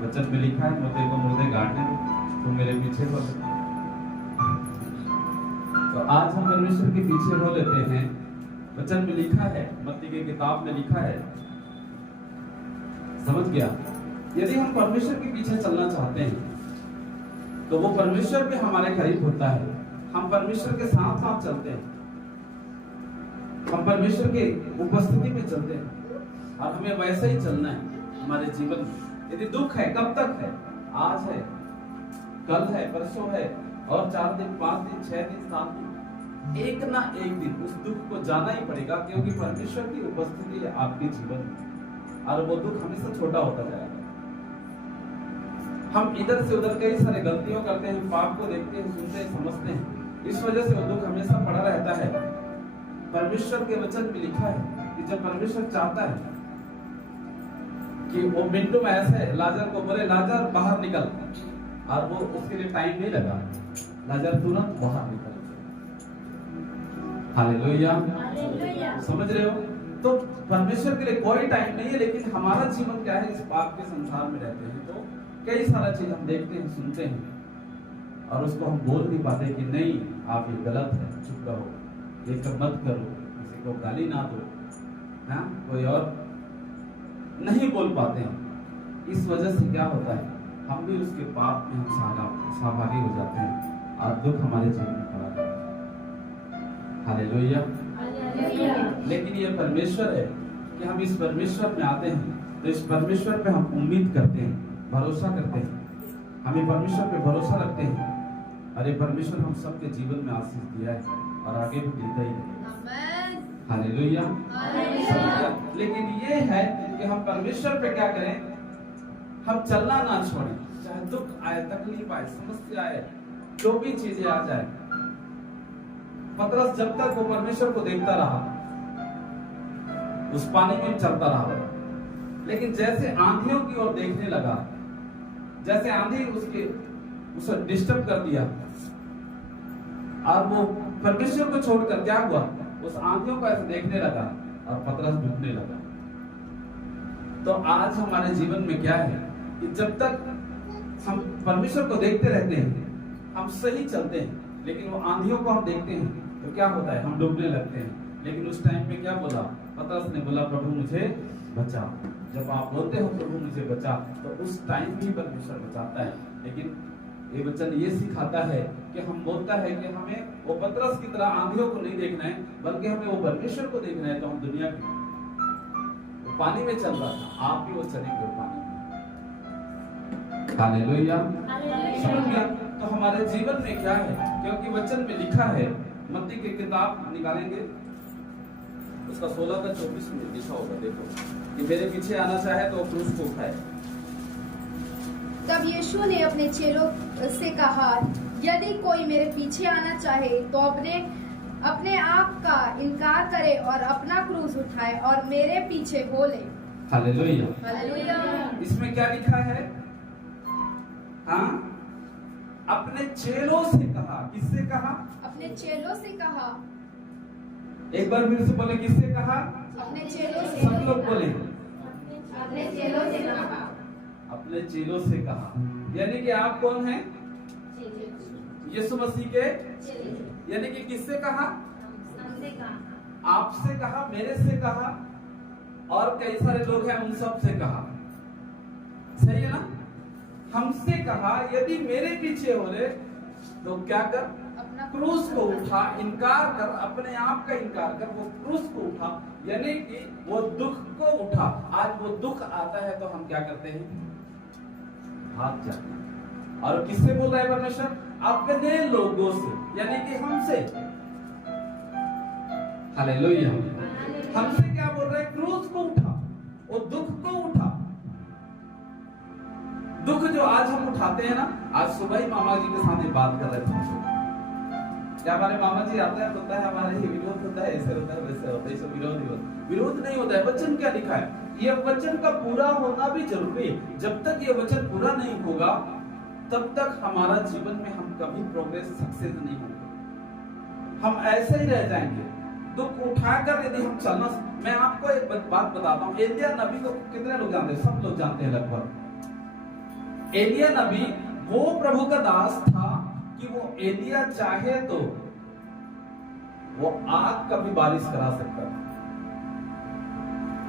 वचन में लिखा है मैं तेरे को मुर्दे गाड़ने दूं, तुम मेरे पीछे हो। तो आज हम परमेश्वर के पीछे हो लेते हैं। वचन में लिखा है, मत्ती की किताब में लिखा है, समझ गया? यदि हम परमेश्वर के पीछे चलना चाहते हैं तो वो परमेश्वर भी हमारे करीब होता है। हम परमेश्वर के साथ साथ चलते हैं, हम परमेश्वर के उपस्थिति में चलते हैं और हमें वैसे ही चलना है हमारे जीवन में। यदि दुख है, कब तक है? आज है, कल है, परसों है, और 4 दिन, 5 दिन, 6 दिन, 7 दिन, एक ना एक दिन उस दुख को जाना ही पड़ेगा, क्योंकि परमेश्वर की उपस्थिति है आपके जीवन में और वो दुख हमेशा छोटा होता जाएगा। हम इधर से उधर कई सारे गलतियों करते हैं, पाप को देखते हैं, सुनते हैं, समझते हैं, इस वजह से वो दुख हमेशा पड़ा रहता है। परमेश्वर के वचन में लिखा है कि जब परमेश्वर चाहता है कि वो मिनटों में ऐसे लाजर को बोले लाजर बाहर निकल, और वो उसके लिए टाइम नहीं लगा, लाजर तुरंत बाहर निकल। हालेलुया, समझ रहे हो? तो परमेश्वर के लिए कोई टाइम नहीं है, लेकिन हमारा जीवन क्या है? इस पाप के संसार में रहते हैं तो कई सारा चीज हम देखते हैं, सुनते हैं और उसको हम बोल नहीं पाते कि नहीं आप ये गलत है, चुप रहो, ये मत करो, किसी को गाली ना दो, हाँ, कोई और नहीं बोल पाते हैं। इस वजह से क्या होता है? हम भी उसके पाप में हम सहभागी हो जाते हैं और दुख हमारे जीवन में पड़ा रहता है। हालेलुया। लेकिन ये परमेश्वर है कि हम इस परमेश्वर में आते हैं तो इस परमेश्वर पे हम उम्मीद करते हैं, भरोसा करते हैं, हमें परमेश्वर पे भरोसा रखते हैं। अरे परमेश्वर हम सबके जीवन में आशीष दिया है और आगे भी देता ही है। हालेलुया। लेकिन ये है कि हम परमेश्वर पे क्या करें? हम चलना ना छोड़ें, चाहे दुख आए, तकलीफ आए, समस्या आए, जो भी चीजें आ जाए। पतरस जब तक वो परमेश्वर को देखता रहा उस पानी में चलता रहा, लेकिन जैसे आंधियों की ओर देखने लगा, जैसे आंधी उसे डिस्टर्ब कर दिया और वो परमेश्वर को छोड़कर क्या हुआ? उस आंधियों को ऐसे देखने लगा और पतरस डूबने लगा। तो आज हमारे जीवन में क्या है कि जब तक हम परमेश्वर को देखते रहते हैं, हम सही चलते हैं, लेकिन वो आंधियों को हम देखते हैं तो क्या होता है? हम डूबने लगते हैं। लेकिन उस टाइम पे क्या बोला? पतरस ने बोला प्रभु मुझे बचा। जब आप बोलते हो प्रभु मुझे बचा, तो उस टाइम भी परमेश्वर बचाता है। लेकिन ये वचन ये सिखाता है कि हम बोलता है कि हमें वो पतरस की तरह आंधियों को नहीं देखना है, बल्कि हमें वो परमेश्वर को देखना है। तो हम दुनिया की वो पानी में चल रहा था, आप भी वो चलेंगे पानी में। हालेलुया। समझ गया? तो हमारे जीवन में क्या है? क्योंकि वचन में लिखा है, मत्ती की किताब निकालेंगे, उसका 16 का 24 में लिखा होगा, देखो कि मेरे पीछे आना चाहे तो क्रूस को उठाए। तब यीशु ने अपने चेलों से कहा, यदि कोई मेरे पीछे आना चाहे तो अपने आप का इनकार करे और अपना क्रूस उठाए और मेरे पीछे हो ले। हालेलुया। हालेलुया। इसमें क्या लिखा है? हाँ, अपने चेलों से कहा। किससे कहा? अपने चेलों से कहा। एक बार फिर से बोले, किससे कहा? अपने चेलों से। सब लोग बोले, अपने चेलों से कहा। अपने चेलों से कहा। यानी कि आप कौन हैं? यीशु मसीह के। यानी कि किससे कहा? हमसे कहा। आपसे कहा, मेरे से कहा, और कई सारे लोग हैं उन सब से कहा। सही है ना? हमसे कहा यदि मेरे पीछे हो रहे तो क्या कर? अपना क्रूस को उठा, इनकार कर, अपने आप का इनकार कर, वो क्रूस को उठा, यानी कि वो दुख को उठा। आज वो दुख आता है तो हम क्या करते हैं? भाग जाते हैं। और किससे बोल रहा है परमेश्वर? अपने लोगों से, यानी कि हमसे। हालेलुया। हमसे क्या बोल रहा है? क्रूस को उठा, वो दुख को उठा। दुख जो आज हम उठाते हैं ना, आज सुबह ही मामा जी के साथ बात कर रहे थे, क्या हमारे मामा जी आता है, होता है हमारे ही विरोध होता है, ऐसे होता है, वैसे होता है, सब विरोध ही होता है। विरोध नहीं होता है। वचन क्या लिखा है? ये वचन का पूरा होना भी जरूरी है। जब तक ये वचन पूरा नहीं होगा तब तक हमारा जीवन में हम कभी प्रोग्रेस, सक्सेस नहीं होंगे। हम ऐसे ही रह जाएंगे। दुख उठाकर यदि हम चलना, मैं आपको एक बात बताता हूँ, एलिया नबी को कितने लोग जानते हैं? सब लोग जानते हैं लगभग। एलिया नबी वो प्रभु का दास था कि वो एलिया चाहे तो वो आग का भी बारिश करा सकता था।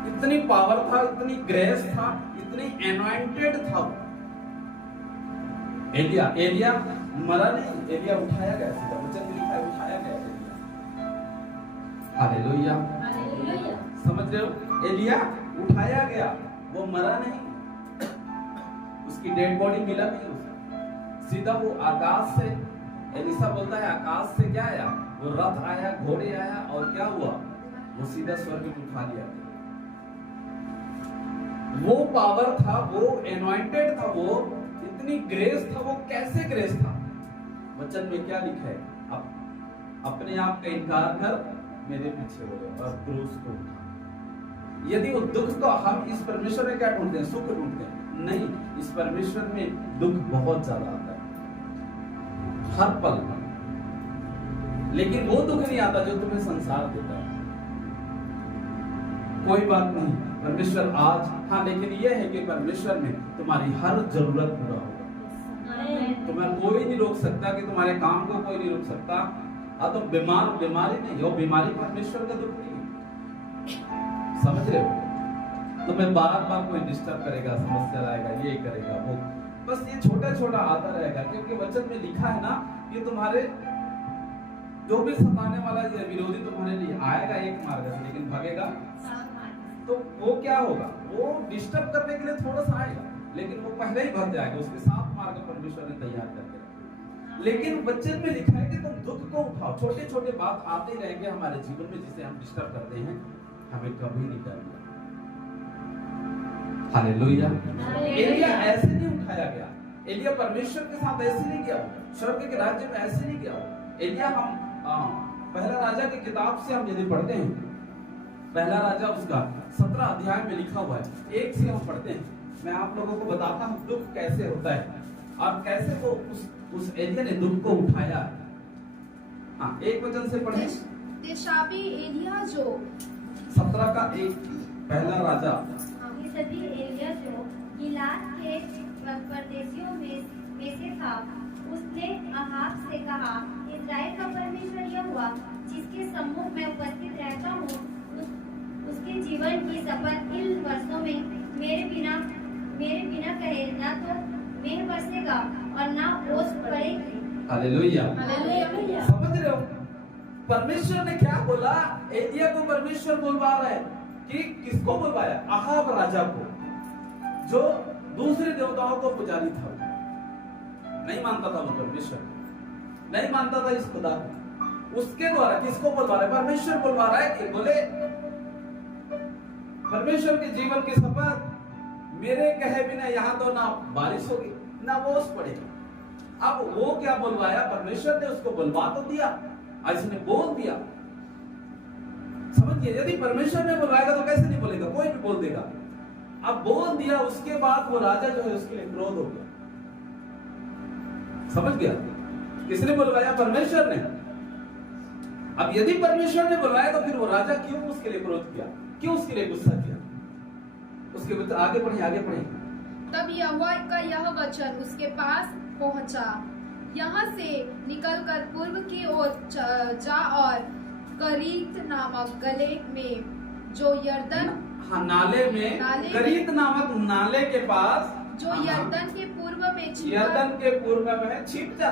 इतनी पावर था, इतनी ग्रेस था, इतनी एनॉइंटेड था वो। एलिया मरा नहीं, एलिया उठाया गया, सीधा वचन में लिखा है उठाया गया एलिया। Hallelujah, hallelujah. समझ रहे हो? एलिया उठाया गया, वो मरा नहीं, उसकी डेड बॉडी मिला नहीं उसे। सीधा वो आकाश से, एलिसा बोलता है आकाश से क्या आया? वो रथ आया, घोड़े आया, और क्या हुआ? वो सीधा स्वर्ग में उठा लिया। वो पावर था, वो एनॉइंटेड था, वो इतनी ग्रेस था। वो कैसे ग्रेस था? वचन में क्या लिखा है? अपने आप का इनकार कर मेरे पीछे हो गए और क्रूस को उठा। यदि वो दुख को हम इस परमेश्वर में क्या ढूंढते हैं? सुख ढूंढते हैं? नहीं, इस परमेश्वर में दुख बहुत ज्यादा आता है हर पल, लेकिन वो दुख नहीं आता जो तुम्हें संसार देता है। कोई बात नहीं, परमेश्वर आज, हाँ, लेकिन यह है कि परमेश्वर में तुम्हारी हर जरूरत पूरा होगा। तुम्हें कोई नहीं रोक सकता, कि तुम्हारे काम को कोई नहीं रोक सकता। तुम बीमारी नहीं हो, बीमारी परमेश्वर का दुख नहीं है। समझ रहे हो? तुम्हें बार बार कोई डिस्टर्ब करेगा, समस्या लाएगा, ये करेगा, वो, बस ये छोटा छोटा आता रहेगा, क्योंकि वचन में लिखा है ना कि तुम्हारे जो भी सताने वाला विरोधी तुम्हारे लिए आएगा एक मार्ग से, लेकिन भागेगा। तो वो क्या होगा? वो डिस्टर्ब करने के लिए थोड़ा सा आएगा, लेकिन वो पहले ही भाग जाएगा। उसके साथ मार्ग परमेश्वर ने तैयार करके रखा। लेकिन वचन में लिखा है कि तुम दुख को उठाओ। छोटे छोटे बात आते ही रहेंगे हमारे जीवन में, जिसे हम डिस्टर्ब करते हैं, हमें कभी नहीं डरना। हालेलुया। एलिया ऐसे नहीं उठाया गया, एलिया परमेश्वर के साथ ऐसे नहीं गया, स्वर्ग के राज्य में ऐसे नहीं गया। एलिया, हम पहला राजा की किताब से हम यदि पढ़ते हैं, पहला राजा उसका 17 अध्याय में लिखा हुआ है, एक से हम पढ़ते हैं। मैं आप लोगों को बताता हूँ दुख कैसे होता है और कैसे वो उस एलिया ने दुख को उठाया। हाँ, एक वचन से पढ़े। तेशाबी एलिया जो 17 का 1, पहला राजा। एलिया जो गिलाद के परदेशियों में से था, उसने अहाब से कहा, इस्राएल का परमेश्वर यहोवा जिसके सम्मुख मैं उपस्थित रहता हूँ, उसके जीवन की शपथ इन वर्षों में मेरे बिना कहे ना तो मेघ बरसेगा और ना ओस पड़ेगी। हालेलुया। हालेलुया। समझ रहे हो? परमेश्वर ने क्या बोला? एलिया को परमेश्वर बुलवा रहा है कि किसको बुलवाया? अहाब राजा को, जो दूसरे देवताओं को पुजारी था, नहीं मानता था वो परमेश्वर, नहीं मानता था इस खुदा को। उसके द्वारा किसको बुलवा रहा है? परमेश्वर बुलवा रहा है कि बोले परमेश्वर के जीवन की शपथ, मेरे कहे बिना यहाँ तो ना बारिश होगी ना ओस पड़ेगी। अब वो क्या बुलवाया? परमेश्वर ने उसको बुलवा तो दिया, इसने बोल दिया। समझिए, यदि परमेश्वर ने बुलवाएगा तो कैसे नहीं बोलेगा? कोई भी बोल देगा। अब बोल दिया, उसके बाद वो राजा जो है उसके लिए क्रोध हो गया। समझ गया? किसने बुलवाया? परमेश्वर ने। अब यदि परमेश्वर ने बुलवाया तो फिर वो राजा क्यों उसके लिए क्रोध किया? क्यों उसके लिए गुस्सा किया? उसके बाद आगे पढ़े। तब यहोवा का यह वचन उसके पास पहुंचा, यहाँ से निकलकर पूर्व की ओर जा और करीत नामक गले में जो यर्दन, हाँ, नाले में, करीत नामक नाले के पास, जो यर्दन के पूर्व में यर्दन के पूर्व में छिप जा।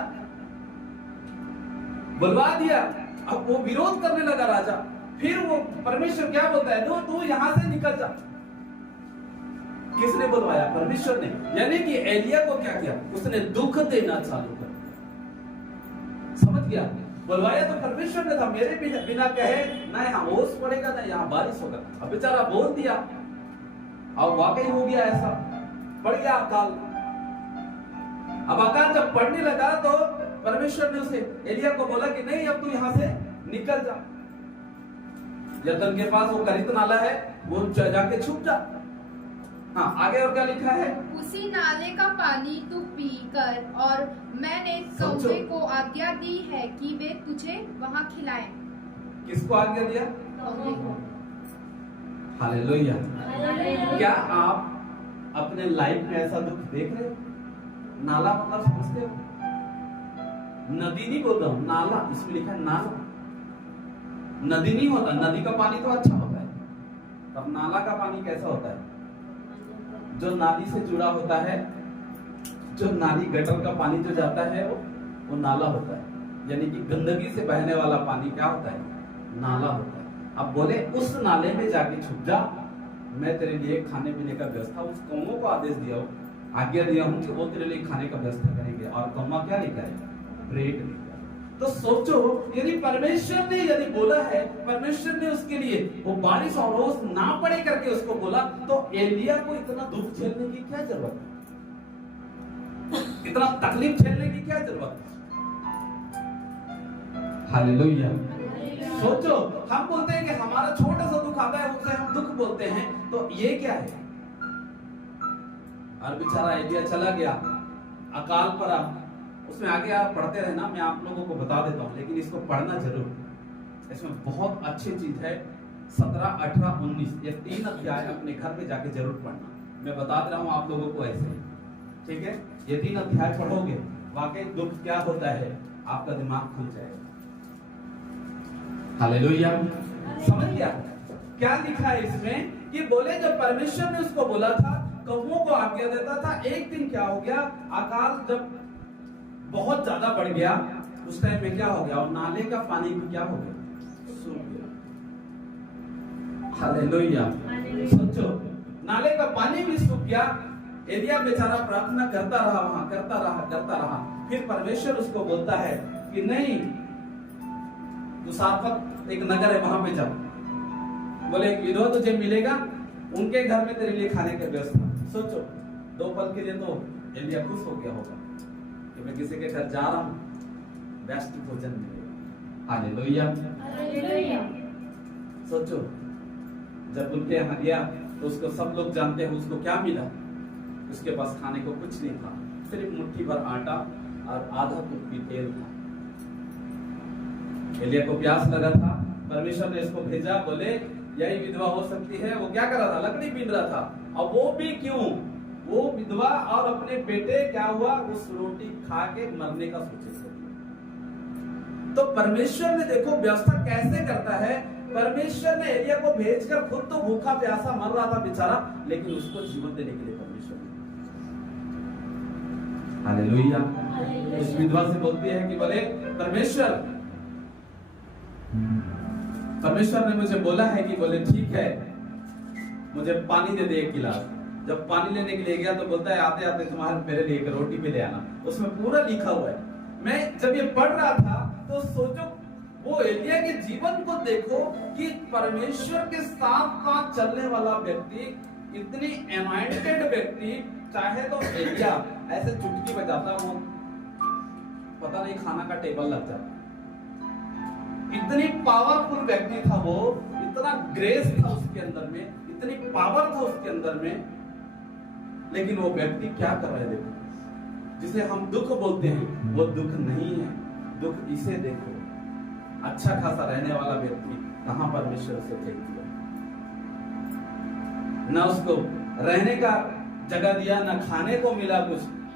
बुलवा दिया। अब वो विरोध करने लगा राजा। फिर वो परमेश्वर क्या बोलता है? तू यहाँ से निकल जा। किसने बुलवाया? परमेश्वर ने। यानी कि एलिया को क्या किया? उसने दुख देना चालू कर दिया। समझ गया? बुलवाया तो परमेश्वर ने था, मेरे बिना कहे ना यहाँ ओस पड़ेगा ना यहाँ बारिश होगा। अब बेचारा बोल दिया, अब वाकई हो गया ऐसा, पड़ गया अकाल। अब अकाल जब पड़ने लगा तो परमेश्वर ने उसे एलिया को बोला कि नहीं, अब तू यहाँ से निकल जा। यर्दन के पास वो करीत नाला है, वो जाके छुप जा। हाँ, आगे और क्या लिखा है? उसी नाले का पानी तू पी कर, और मैंने कौवे को आज्ञा दी है कि वे तुझे वहाँ खिलाएं। किसको आज्ञा दिया? कौवे को। हालेलुया। क्या आप अपने लाइफ में ऐसा दुख देख रहे हो? नाला मतलब समझते हो? नदी नहीं बोल रहा हूं, नाला, इसमें लिखा है नाला। नदी नहीं होता, नदी का पानी तो अच्छा होता है, तब नाला का पानी कैसा होता है? जो नाली से जुड़ा होता है, जो नाली गटर का पानी जो जाता है वो नाला होता है। यानी कि गंदगी से बहने वाला पानी क्या होता है? नाला होता है। अब बोले उस नाले में जाके छुप जा, मैं तेरे लिए खाने पीने का व्यवस्था, उस कौमों को आदेश दिया हो, आज्ञा दिया हूं कि वो तेरे लिए खाने का व्यवस्था करेंगे। और कौमा क्या लेकर आए? ब्रेड लेकर। तो सोचो, यदि परमेश्वर ने यदि बोला है, परमेश्वर ने उसके लिए वो बारिश और ओस ना पड़े करके उसको बोला, तो एलिया को इतना दुख झेलने की क्या जरूरत है? इतना तकलीफ झेलने की क्या जरूरत है? हालेलुया। सोचो, हम बोलते हैं कि हमारा छोटा सा दुख आता है उसे हम दुख बोलते हैं, तो ये क्या है? और बेचारा एलिया चला गया, अकाल पड़ा। उसमें आगे आप पढ़ते रहना, मैं आप लोगों को बता देता हूं, लेकिन इसको पढ़ना जरूर। इसमें बहुत अच्छी चीज है। 17, 18, 19 ये 3 अध्याय अपने घर पे जाके जरूर पढ़ना। मैं बता दे रहा हूं आप लोगों को ऐसे ही, ठीक है? ये 3 अध्याय पढ़ोगे, वाकई दुख क्या होता है आपका दिमाग खुल जाएगा। हालेलुया। समझ गया क्या लिखा है इसमें? कि बोले जब परमेश्वर ने उसको बोला था, कौमों को आज्ञा देता था, एक दिन क्या हो गया? अकाल जब बहुत ज्यादा बढ़ गया, उस टाइम में क्या हो गया? और नाले का पानी भी क्या हो गया? सूख गया। हालेलुया। सोचो, नाले का पानी भी सूख गया। एलिया बेचारा प्रार्थना करता रहा, वहां करता रहा। फिर परमेश्वर उसको बोलता है कि नहीं, तो सारपत एक नगर है, वहां पे जाओ। बोले एक विधवा तुझे मिलेगा, उनके घर में तेरे लिए खाने की व्यवस्था। सोचो, 2 पल के लिए तो एलिया खुश हो गया होगा कि मैं किसी के घर जा रहा हूं, बेस्ट भोजन मिलेगा। हालेलुया। सोचो, जब उनके यहाँ गया तो उसको सब लोग जानते हैं, उसको क्या मिला? उसके पास खाने को कुछ नहीं था, सिर्फ मुट्ठी भर आटा और आधा कुप्पी तेल था। एलिया को प्यास लगा था, परमेश्वर ने इसको भेजा, बोले यही विधवा हो सकती है। वो क्या कर रहा था? लकड़ी बीन रहा था। और वो भी क्यों? वो विधवा और अपने बेटे क्या हुआ? उस रोटी खा के मरने का सोचे थे। तो परमेश्वर ने देखो व्यवस्था कैसे करता है। परमेश्वर ने एलिया को भेजकर, खुद तो भूखा प्यासा मर रहा था बेचारा, लेकिन उसको जीवन देने के लिए परमेश्वर ने। हालेलुया। उस विधवा से बोलती है कि बोले परमेश्वर ने मुझे बोला है कि बोले ठीक है, मुझे पानी दे दे 1 गिलास। जब पानी लेने के लिए गया तो बोलता है आते आते तुम्हारे मेरे लिए एक रोटी भी ले आना। उसमें पूरा लिखा हुआ है। मैं जब ये पढ़ रहा था तो सोचो, वो एलिया के जीवन को देखो कि परमेश्वर के साथ साथ चलने वाला व्यक्ति, इतनी एनॉइंटेड व्यक्ति, चाहे तो एलिया ऐसे चुटकी बजाता, वो पता नहीं खाना का टेबल लग जाता। इतनी पावरफुल व्यक्ति था वो, इतना ग्रेस था उसके अंदर में, इतनी पावर था उसके अंदर में, लेकिन वो व्यक्ति क्या कर रहे? देखो, जिसे हम दुख बोलते हैं वो दुख नहीं है। दुख इसे देखो, अच्छा खासा रहने वाला व्यक्ति कहां परमेश्वर से फेंक दिया, ना उसको रहने का जगह दिया, ना खाने को मिला,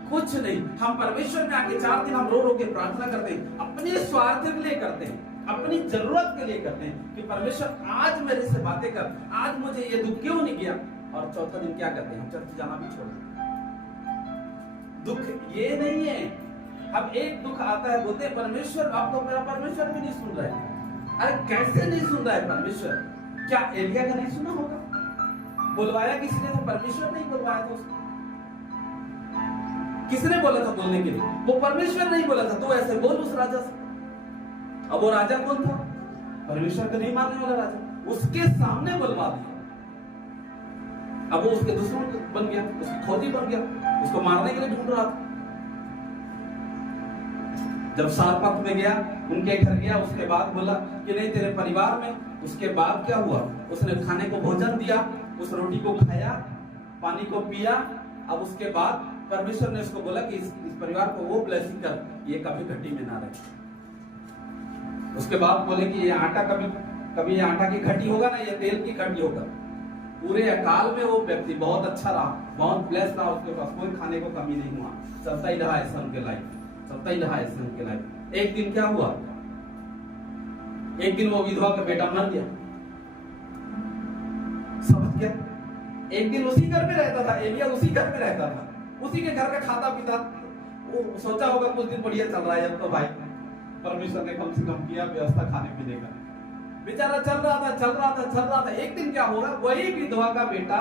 कुछ नहीं। हम परमेश्वर में आके 4 दिन हम रो रो के प्रार्थना करते हैं, अपने स्वार्थ के लिए करते हैं, अपनी जरूरत के लिए करते हैं कि परमेश्वर आज मेरे से बातें कर, आज मुझे ये दुख क्यों नहीं किया। और चौथा दिन क्या करते हैं? हम चर्च जाना भी छोड़ देते हैं। दुख ये नहीं है। अब एक दुख आता है, बोलते हैं परमेश्वर, आप तो मेरा परमेश्वर भी नहीं सुन रहा है। अरे कैसे नहीं सुन रहा है परमेश्वर? क्या एलिया का नहीं सुना होगा? बुलवाया किसी ने तो परमेश्वर नहीं बुलवाया था उसको। किसने बोला था बोलने के लिए? वो परमेश्वर नहीं बोला था, तो ऐसे बोल उस राजा से। अब वो राजा कौन था? परमेश्वर को नहीं मानने वाला राजा, उसके सामने बुलवा दिया। अब वो उसके दुश्मन बन गया, उसकी खोजी बन गया, उसको मारने के लिए ढूंढ रहा था। जब सारपत में गया, उनके घर गया, उसके बाद बोला कि नहीं तेरे परिवार में। उसके बाद क्या हुआ? उसने खाने को भोजन दिया, उस रोटी को खाया, पानी को पिया। अब उसके बाद परमेश्वर ने उसको बोला कि इस परिवार को वो ब्लेसिंग कर, ये कभी घटी में ना रहे। उसके बाद बोले कि ये आटा कभी ये आटा की घटी होगा ना, ये तेल की घटी होगा। पूरे अकाल में वो व्यक्ति बहुत अच्छा रहा। बहुत ब्लेस्ड रहा, उसके पास कोई खाने को कमी नहीं हुआ, चलता ही रहा ऐसा उनके लाइफ, चलता ही रहा ऐसा उनके लाइफ। एक दिन क्या हुआ, एक दिन वो विधवा का बेटा मर गया, समझ गया। एक दिन उसी घर में रहता था, एलिया उसी घर में रहता था, उसी के घर का खाता पीता। वो सोचा होगा कुछ दिन बढ़िया चल रहा है, अब तो भाई परमेश्वर ने कम से कम किया व्यवस्था खाने पीने का। बेचारा चल रहा था। एक दिन क्या होगा, वही विधवा का बेटा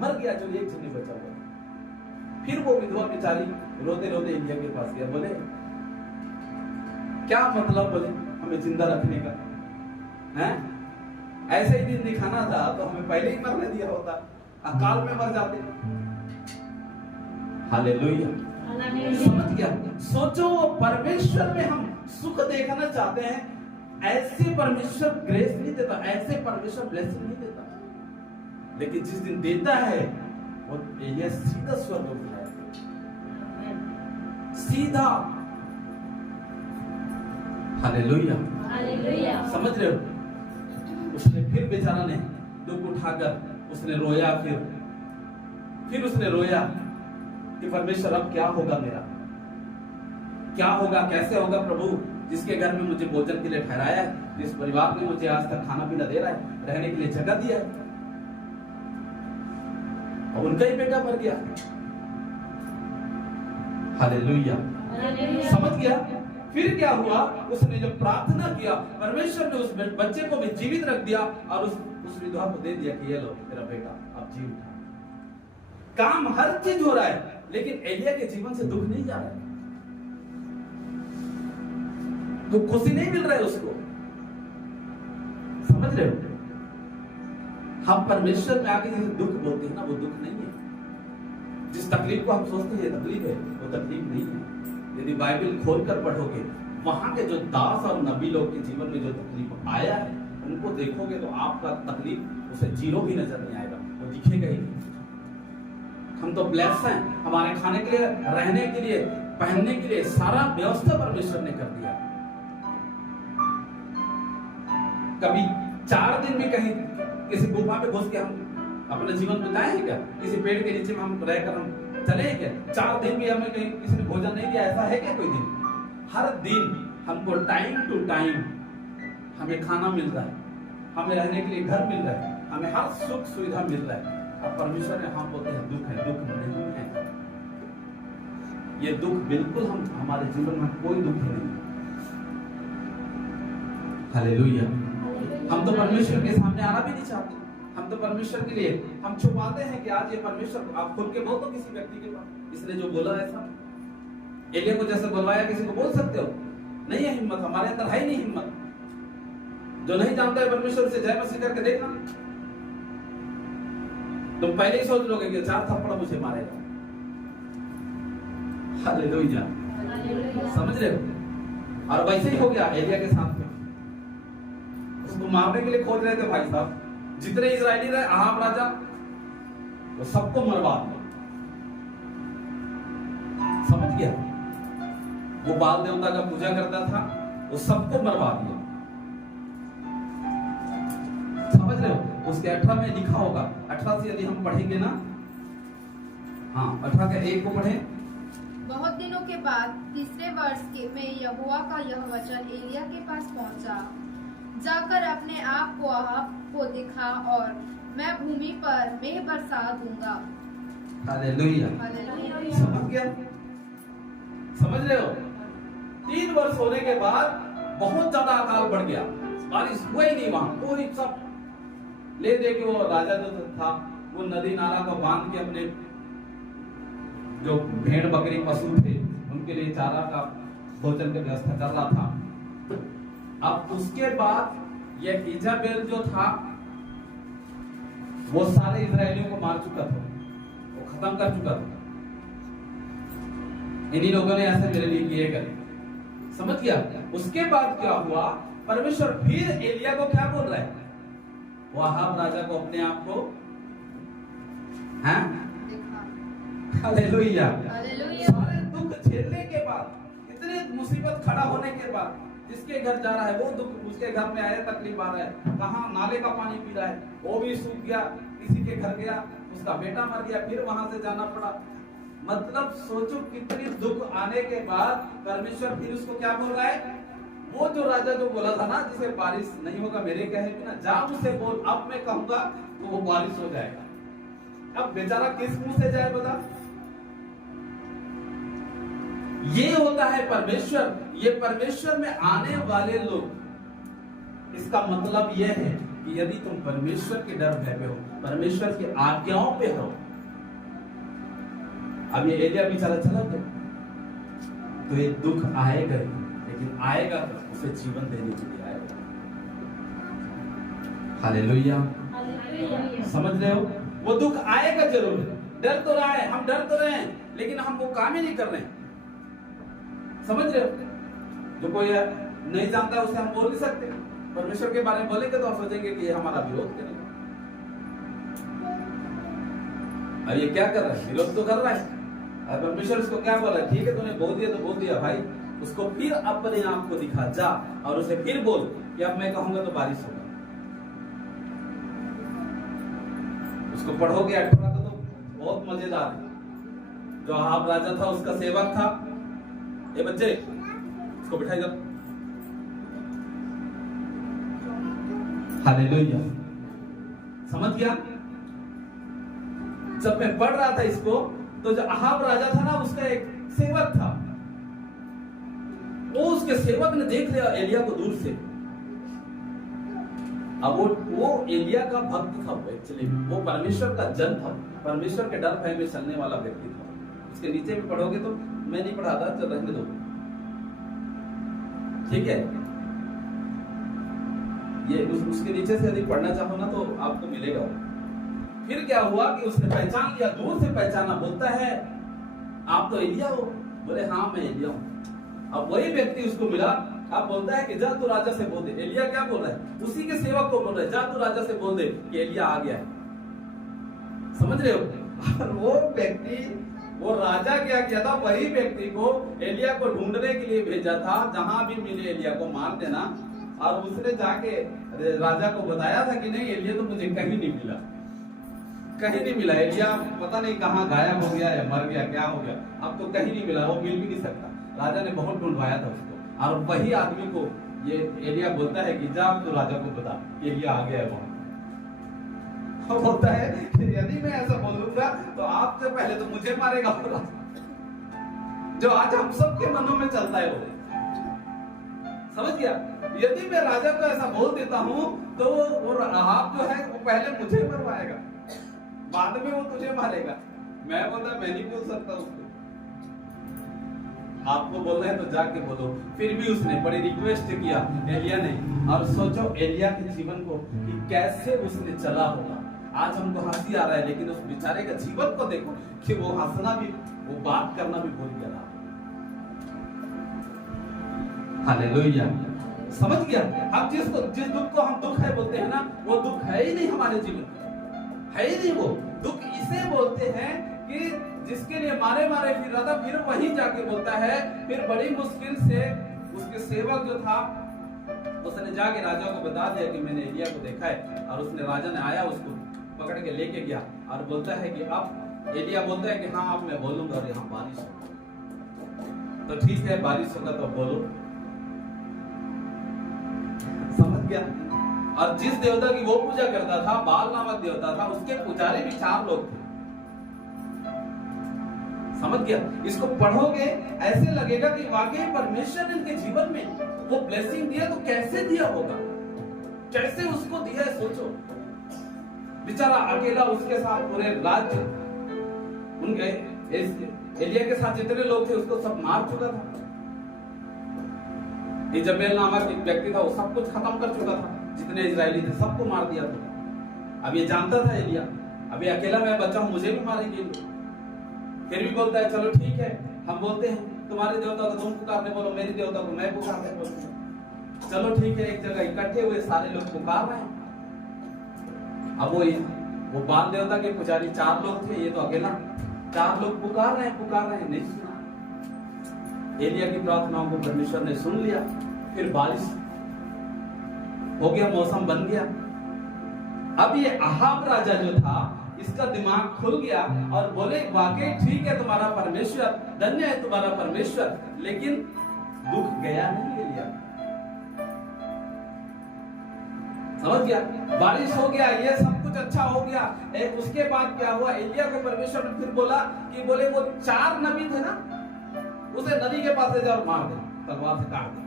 मर गया जो एक जन बचा हुआ। फिर वो विधवा बेचारी रोते रोते एलिया के पास गया, बोले क्या मतलब, बोले हमें जिंदा रखने का है, ऐसे ही दिन दिखाना था तो हमें पहले ही मरने दिया होता, अकाल में मर जाते। हालेलुया, समझ गया। सोचो परमेश्वर में हम सुख देखना चाहते हैं, ऐसे परमेश्वर ग्रेस नहीं देता, ऐसे परमेश्वर ब्लेसिंग नहीं देता, लेकिन जिस दिन देता है वो एलिया सीधा स्वर्ग में उठाया, सीधा। हालेलुया, समझ रहे हो। उसने फिर बेचारा ने दुख उठाकर उसने रोया, फिर उसने रोया कि परमेश्वर अब क्या होगा मेरा, क्या होगा, कैसे होगा प्रभु, जिसके घर में मुझे भोजन के लिए ठहराया है, जिस परिवार ने मुझे आज तक खाना पीना दे रहा है, रहने के लिए जगह दिया है, और उनका ही बेटा मर गया। हालेलुया, समझ गया। फिर क्या हुआ, उसने जब प्रार्थना किया, परमेश्वर ने उस बच्चे को भी जीवित रख दिया और उस विधवा को दे दिया कि ये लो तेरा बेटा अब जी उठा। काम हर चीज हो रहा है, लेकिन एलिया के जीवन से दुख नहीं जा रहा है, तो खुशी नहीं मिल रहा है उसको, समझ रहे हो। हम परमेश्वर में आके जिसे दुख बोलते हैं ना, वो दुख नहीं है। जिस तकलीफ को हम सोचते हैं तकलीफ है, वो तकलीफ नहीं है। यदि बाइबल खोलकर पढ़ोगे, वहां के जो दास और नबी लोग के जीवन में जो तकलीफ आया है, उनको देखोगे तो आपका तकलीफ उसे जीरो भी नजर नहीं आएगा, वो दिखेगा ही नहीं। हम तो ब्लेस्ड हैं, हमारे खाने के लिए, रहने के लिए, पहनने के लिए सारा व्यवस्था परमेश्वर ने कर दिया। कभी 4 दिन भी कहीं किसी गुफा में घुस के हम अपना जीवन बिताए हैं क्या? किसी पेड़ के नीचे में हम रहकर हम चले हैं क्या? 4 दिन भी हमें कहीं किसी ने भोजन नहीं दिया, ऐसा है क्या कोई दिन? हर दिन हमको टाइम टू टाइम हमें खाना मिल रहा है, हमें रहने के लिए घर मिल रहा है, हमें हर सुख सुविधा मिल रहा है। अब परमेश्वर ने हम बोलते हैं दुख है, दुख नहीं है। ये दुख बिल्कुल हमारे जीवन में कोई दुख नहीं। हालेलुया। हम तो परमेश्वर के सामने आना भी नहीं चाहते, हम तो परमेश्वर के लिए हम छुपाते हैं कि आज ये परमेश्वर, आप खुल के बोल दो किसी व्यक्ति के पास, इसने जो बोला ऐसा, एलिया को जैसे बुलवाया किसी को बोल सकते हो? नहीं है हिम्मत, हमारे अंदर है ही नहीं हिम्मत। जो नहीं जानता है परमेश्वर से जय मसीह करके देखना, तुम पहले ही सोच लोगे कि 4 थप्पड़ मुझे मारेगा। हालेलुया, समझ रहे हो। और वैसे ही हो गया एलिया के साथ में, उसको मारने के लिए खोज रहे थे भाई साहब, जितने इजरायली रहे, अहाब राजा, वो सबको मरवा दिया। समझ गया, वो बाल देवता का पूजा करता था, वो सबको मरवा दिया। समझ रहे हो। उसके 18 में लिखा होगा, 18 से यदि हम पढ़ेंगे ना, हाँ 18 के 1 को पढ़ें। बहुत दिनों के बाद तीसरे वर्ष में यहोवा का यह वचन एलिया के पास पहुंचा, जाकर अपने आप को अहाब को दिखा और मैं भूमि पर मेघ बरसा दूंगा। हालेलुया, समझ गया, समझ रहे हो। 3 वर्ष होने के बाद बहुत ज्यादा अकाल बढ़ गया, बारिश हुआ ही नहीं वहां, कोई सब ले दे के वो राजा जो था, वो नदी नाला को बांध के अपने जो भेड़ बकरी पशु थे उनके लिए चारा का, भोजन की व्यवस्था कर रहा था। अब उसके बाद ये इजाबेल जो था, वो सारे इजरायलियों को मार चुका था, वो खत्म कर चुका था। इन्हीं लोगों ने ऐसे मेरे लिए किए करे, समझ गया। उसके बाद क्या हुआ, परमेश्वर फिर एलिया को क्या बोल रहा है, वो अहाब राजा को अपने आप को, हैं, हालेलुया, सारे दुख झेलने के बाद, इतने मुसीबत खड़ा होने के बाद, जिसके घर जा रहा है वो दुख, उसके घर में आया तकलीफ आ रहा है, कहाँ नाले का पानी पी रहा है वो भी सूख गया, किसी के घर गया उसका बेटा मर गया, फिर वहां से जाना पड़ा। मतलब सोचो कितनी दुख आने के बाद परमेश्वर फिर उसको क्या बोल रहा है, वो जो राजा जो बोला था ना जिसे बारिश नहीं होगा मेरे कहे बिना, जा उसे बोल अब मैं कहूंगा तो वो बारिश हो जाएगा। अब बेचारा किस मुंह से जाए बता। ये होता है परमेश्वर, ये परमेश्वर में आने वाले लोग। इसका मतलब यह है कि यदि तुम परमेश्वर के डर भय में हो, परमेश्वर की आज्ञाओं पे हो। अब ये एलिया बेचारा चला गया तो ये दुख आएगा ही, लेकिन आएगा तो उसे जीवन देने के लिए आएगा। हालेलुया, समझ रहे हो? वो दुख आएगा जरूर। डर तो रहा है, हम डर तो रहे हैं, लेकिन हम वो काम ही नहीं कर रहे हैं। समझ रहे हो? जो कोई नहीं जानता उसे हम बोल नहीं सकते। परमेश्वर के बारे में बोलेंगे तो हम सोचेंगे कि ये हमारा विरोध करेगा। अब ये क्या कर रहा है? विरोध तो कर रहा है। अब परमेश्वर उसको क्या बोल रहा है? ठीक है, तूने बोल दिया तो बोल दिया भाई, उसको फिर अपने आप को दिखा जा और उसे फिर बोल कि अब मैं कहूंगा तो बारिश होगा। उसको पढ़ोगे 18 को तो बहुत मजेदार है। जो अहाब राजा था उसका सेवक था, ये बच्चे इसको बिठाई जा। हालेलुया, समझ गया? जब मैं पढ़ रहा था इसको तो जो अहाब राजा था ना उसका एक सेवक था, वो उसके सेवक ने देख लिया एलिया को दूर से। अब वो एलिया का भक्त था, एक्चुअली वो परमेश्वर का जन था, परमेश्वर के डर भय में चलने वाला व्यक्ति था। उसके नीचे भी पढ़ोगे तो मैं नहीं पढ़ाता, चल रहने दो, ठीक है? ये उसके नीचे से यदि पढ़ना चाहो ना तो आपको मिलेगा। फिर क्या हुआ कि उसने पहचान लिया, दूर से पहचाना, बोलता है आप तो एलिया हो? बोले हाँ मैं एलिया हूं। अब वही व्यक्ति उसको मिला, अब बोलता है कि जा तू राजा से बोल दे। एलिया क्या बोल रहा है? उसी के सेवक को बोल रहा है जा तू राजा से बोल दे कि एलिया आ गया है। समझ रहे हो? और वो व्यक्ति, वो राजा क्या किया था, वही व्यक्ति को एलिया को ढूंढने के लिए भेजा था, जहां भी मिले एलिया को मार देना। और उसने जाके राजा को बताया था कि नहीं एलिया तो मुझे कहीं नहीं मिला, कहीं नहीं मिला। एलिया पता नहीं कहाँ गायब हो गया या मर गया, क्या हो गया, अब तो कहीं नहीं मिला, वो मिल भी नहीं सकता। राजा ने बहुत ढूंढवाया था उसको, और वही आदमी को ये एलिया बोलता है कि जा तो राजा को बता एलिया आ गया है वहां। और बोलता है कि यदि मैं ऐसा बोलूंगा तो आपसे पहले तो मुझे मारेगा। जो आज हम सबके मनों में चलता है वो, समझ गया? यदि मैं राजा को ऐसा बोल देता हूं तो वो अहाब जो है वो पहले मुझे मरवाएगा, बाद में वो तुझे मारेगा। मैं बोलता मैं नहीं बोल सकता उसको, आपको बोल रहे हैं तो जाके बोलो। फिर भी उसने बड़ी रिक्वेस्ट किया एलिया ने। और सोचो एलिया के जीवन को कि कैसे उसने चला होगा। आज हमको हंसी आ रहा है, लेकिन उस बेचारे का जीवन को देखो कि वो हंसना भी, वो बात करना भी भूल गया। हालेलुया, समझ गया? अब जिस दुख को हम दुख है बोलते हैं ना, वो दुख है ही नहीं हमारे जीवन में, है ही नहीं। वो दुख इसे बोलते हैं कि जिसके लिए मारे मारे फिर रहा था, फिर वही जाके बोलता है। फिर बड़ी मुश्किल से उसके सेवक जो था उसने जाके राजा को बता दिया कि मैंने एलिया को देखा है। और उसने, राजा ने आया, उसको पकड़ के लेके गया और बोलता है कि अब एलिया बोलता है कि हाँ अब मैं बोलूंगा और यहाँ बारिश होगा। तो ठीक है बारिश होगा तो बोलो। समझ गया? और जिस देवता की वो पूजा करता था, बाल नामक देवता था, उसके पुजारी भी 4 लोग थे। समझ गया? इसको पढ़ोगे ऐसे लगेगा कि वाकई परमेश्वर ने इनके जीवन में वो ब्लेसिंग दिया, तो कैसे दिया होगा, कैसे उसको दिया है सोचो। बेचारा अकेला, उसके साथ पूरे राज्य, उनके एलिया के साथ जितने लोग थे उसको सब मार चुका था। इजबेल नामक एक व्यक्ति था, वो सब कुछ खत्म कर चुका था, जितने इजरायली थे सबको मार दिया था। अब ये जानता था एलिया, अभी अकेला मैं बचा हूं, मुझे भी मारेंगे। फिर भी बोलता है चलो ठीक है, हम बोलते हैं तुम्हारे देवता को तुम पुकारने बोलो, मेरे देवता को मैं पुकारने बोलूं। चलो ठीक है, एक जगह इकट्ठे हुए सारे लोग पुकार रहे हैं। अब वो बाल देवता के पुजारी 4 लोग थे, ये तो अकेला। 4 लोग पुकार रहे हैं, नहीं सुना। एलिया की प्रार्थनाओं को परमेश्वर ने सुन लिया। फिर बारिश हो गया, मौसम बन गया। अब ये अहाब राजा जो था इसका दिमाग खुल गया और बोले वाकई ठीक है तुम्हारा परमेश्वर, धन्य है तुम्हारा परमेश्वर, लेकिन दुख गया नहीं एलिया। समझ गया? बारिश हो गया, ये सब कुछ अच्छा हो गया। उसके बाद क्या हुआ? एलिया को परमेश्वर ने फिर बोला कि बोले वो 4 नबी थे ना, उसे नदी के पास ले जाओ, मार दे, तलवार से काट दे।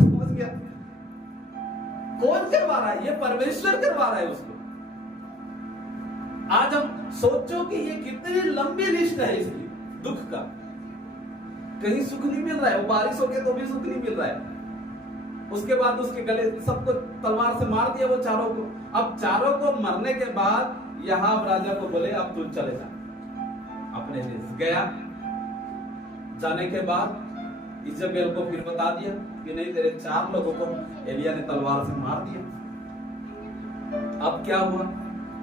समझ गया? कौन करवा रहा है? ये परमेश्वर करवा रहा है उसको। आज हम सोचो कि ये कितनी लंबी लिस्ट है इसकी दुख का। कहीं सुख नहीं मिल रहा है, वो बारिश हो गया तो भी सुख नहीं मिल रहा है। उसके बाद उसके गले सबको तलवार से मार दिया वो चारों को। अब चारों को मरने के बाद यहाब राजा को बोले अब तू चले जा अपने देश। गया, जाने के बाद इजबेल को फिर बता दिया कि नहीं, तेरे 4 लोगों को एलिया ने तलवार से मार दिया। अब क्या हुआ?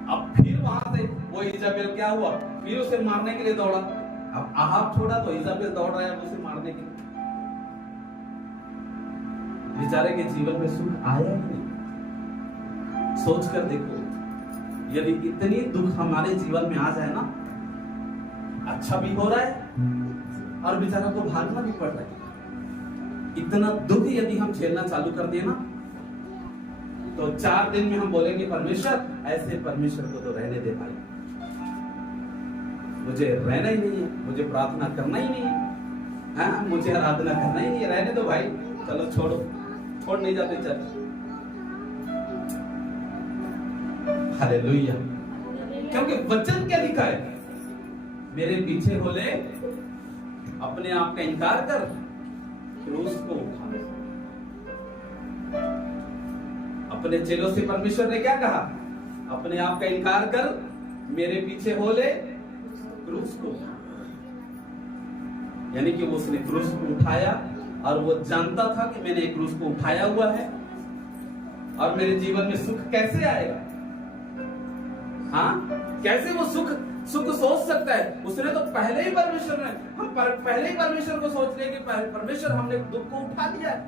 अब फिर वहां से वो इजबेल क्या हुआ? फिर उसे मारने के लिए दौड़ा। अब आहाब छोड़ा तो इजबेल दौड़ रहा है उसे मारने के लिए। बेचारे के जीवन में सुख आया ही नहीं। सोच कर देखो, यदि इतनी दुख हमारे जीवन में आ जाए ना, अच्छा भी हो रहा है और बेचारा को भागना भी पड़ रहा है। इतना दुख यदि हम झेलना चालू कर दिए ना, तो 4 दिन में हम बोलेंगे परमेश्वर, ऐसे परमेश्वर को तो रहने दे भाई, मुझे रहना ही नहीं है, मुझे प्रार्थना करना ही नहीं है, हाँ, मुझे आराधना करना ही नहीं है, रहने दो भाई, चलो छोड़ो, छोड़ नहीं जाते चर्च। हालेलुया। क्योंकि वचन क्या लिखा है? मेरे पीछे हो ले, अपने आप का इनकार कर, क्रूस को उठा। अपने चेलों से परमेश्वर ने क्या कहा? अपने आप का इनकार कर, मेरे पीछे हो ले, क्रूस को उठा। यानी कि उसने क्रूस को उठाया और वो जानता था कि मैंने एक क्रूस को उठाया हुआ है और मेरे जीवन में सुख कैसे आएगा। हाँ, कैसे वो सुख सोच सकता है? उसने तो पहले ही परमेश्वर ने, हम पहले ही परमेश्वर को सोच रहे कि परमेश्वर हमने दुख को उठा लिया है,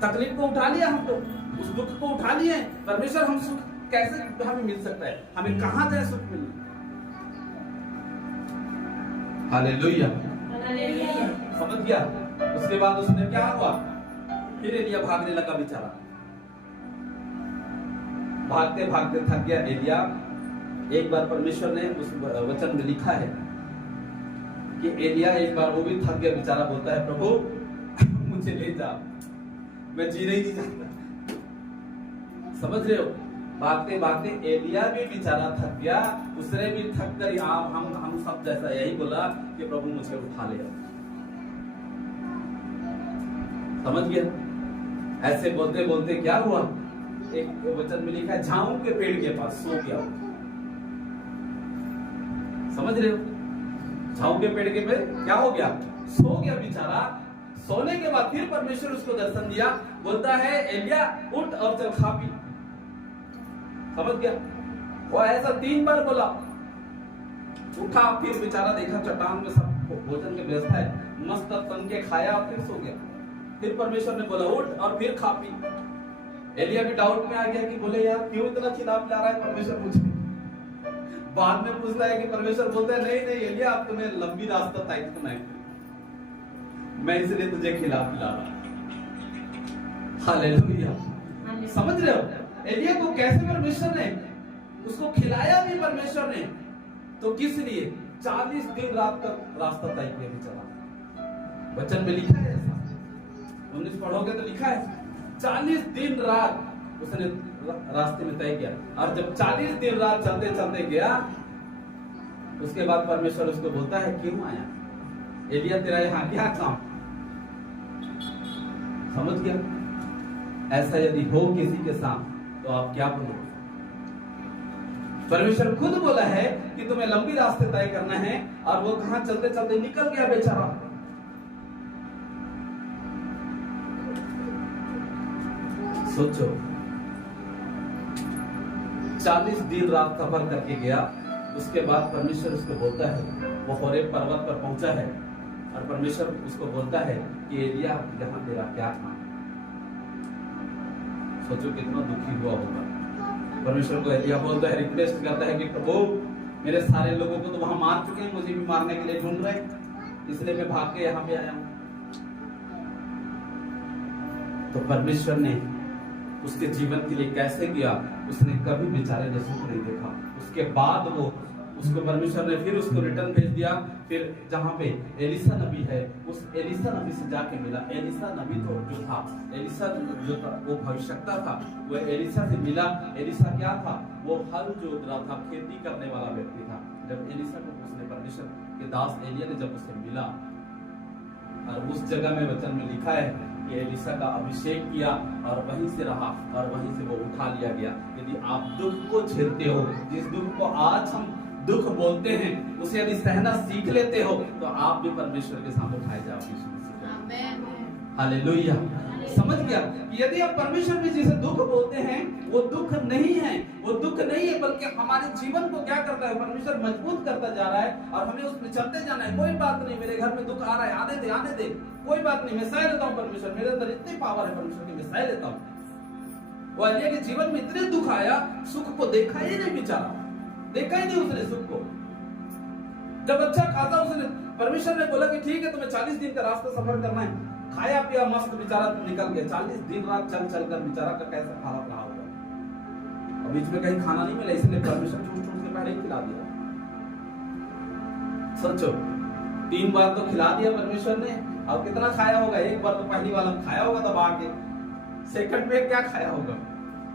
तकलीफ को उठा लिया, हम तो उस दुख को उठा लिए हैं। परमेश्वर हम सुख कैसे हमें मिल सकता है? हमें कहां जाए सुख मिलने? हालेलुया। समझ गया? उसके बाद उसने क्या हुआ? फिर एलिया भागने लगा बेचारा। भागते भागते थक गया एलिया। एक बार परमेश्वर ने उस वचन में लिखा है कि एलिया एक बार वो भी थक गया बेचारा, बोलता है प्रभु मुझे ले जा, मैं जीना ही नहीं चाहता। समझ रहे हो? भागते भागते एलिया भी बेचारा थक गया। उसने भी थक कर हम सब जैसा यही बोला कि प्रभु मुझे उठा ले। समझ गया? ऐसे बोलते बोलते क्या हुआ? एक वचन में लिखा है झाऊ के पेड़ के पास सो गया। समझ रहे हो? झाऊ के पेड़ के पे क्या हो गया? सो गया बेचारा। सोने के बाद फिर परमेश्वर उसको दर्शन दिया, बोलता है एलिया उठ और चल खा पी। समझ गया? वो ऐसा 3 बार बोला। उठा, फिर बेचारा देखा चट्टान में सब भोजन की व्यवस्था है, मस्त तन के खाया और फिर सो गया। फिर परमेश्वर ने बोला उठ और फिर खा पी। एलिया भी डाउट में आ गया कि बोले यार क्यों इतना खिलाफ ला रहा है परमेश्वर मुझे। बाद में पूछता है कि परमेश्वर बोलता है नहीं नहीं एलिया, अब तुम्हें लंबी रास्ता तय करना है, मैं इसलिए तुझे खिलाफ ला रहा। हालेलुया। समझ रहे हो? एलिया को कैसे परमेश्वर ने उसको खिलाया भी परमेश्वर ने, तो किस लिए? 40 दिन रात तक रास्ता तय किया बेचारा। वचन में लिखा है ऐसा, 19 पढ़ोगे तो लिखा है 40 दिन रात उसने रास्ते में तय किया। और जब 40 दिन रात चलते चलते गया, उसके बाद परमेश्वर उसको बोलता है क्यों आया एलिया, तेरा यहाँ क्या काम? समझ गया? ऐसा यदि हो किसी के साथ तो आप क्या बोलोगे? परमेश्वर खुद बोला है कि तुम्हें लंबी रास्ते तय करना है, और वो कहां चलते चलते निकल गया बेचारा। सोचो, 40 दिन रात सफर करके गया। उसके बाद परमेश्वर उसको बोलता है, वो होरेब पर्वत पर पहुंचा है और परमेश्वर उसको बोलता है कि एलिया यहाँ तेरा क्या काम? सोचो कितना दुखी हुआ होगा। परमेश्वर को एलिया बोलता है, रिक्वेस्ट करता है कि प्रभु मेरे सारे लोगों को तो वहां मार चुके हैं, मुझे भी मारने के लिए ढूंढ रहे, इसलिए मैं भाग के यहाँ पे आया हूं। तो परमेश्वर ने उसके जीवन के लिए कैसे किया, उसने कभी बेचारे ने सुख नहीं देखा। उसके बाद वो उसको परमेश्वर ने फिर उसको रिटर्न भेज दिया। फिर जहां पे एलिसा नबी है, उस एलिसा नबी से जाके मिला। एलिसा नबी तो जो था, एलिसा जो था वो भविष्यवक्ता था, वो एलिसा से मिला। एलिसा क्या था? वो हल जोत रहा था, खेती करने वाला व्यक्ति था। जब एलिसा को उसने परमेश्वर के दास एलिया ने जब उसे मिला, और उस जगह में वचन में लिखा है कि एलिसा का अभिषेक किया और वहीं से रहा और वहीं से वो उठा लिया गया। यदि आप दुख को झेलते हो, जिस दुख को आज हम दुख बोलते हैं, उसे यदि सहना सीख लेते हो, तो आप भी परमेश्वर के सामने उठाए जाओगे। हालेलुया। समझ गया? यदि आप परमेश्वर में जिसे दुख बोलते हैं, वो दुख नहीं है, वो दुख नहीं है, बल्कि हमारे जीवन को क्या करता है? परमेश्वर मजबूत करता जा रहा है और हमें उसमें चलते जाना है। कोई बात नहीं, मेरे घर में दुख आ रहा है, आने दे, आने दे, कोई बात नहीं, मैं सह लेता हूँ। परमेश्वर मेरे अंदर इतनी पावर है परमेश्वर की, मैं सह लेता हूँ। वो एलिया के जीवन में इतने दुख आया, सुख को देखा ही नहीं, बेचारा देखा ही नहीं उसने सुख को। जब अच्छा खाता उसने, परमेश्वर ने बोला कि ठीक है तुम्हें 40 दिन का रास्ता सफर करना है, खाया पिया मस्त बेचारा निकल गया। 40 दिन रात चल चल कर बेचारा का कैसा हालत रहा होगा। और बीच में कहीं खाना नहीं मिला, इसलिए परमेश्वर ठूस ठूस के पहले ही खिला दिया। सोचो, 3 बार तो खिला दिया परमेश्वर ने, और कितना खाया होगा? 1 बार तो पहली वाला खाया होगा, तब आके सेकंड में क्या खाया होगा,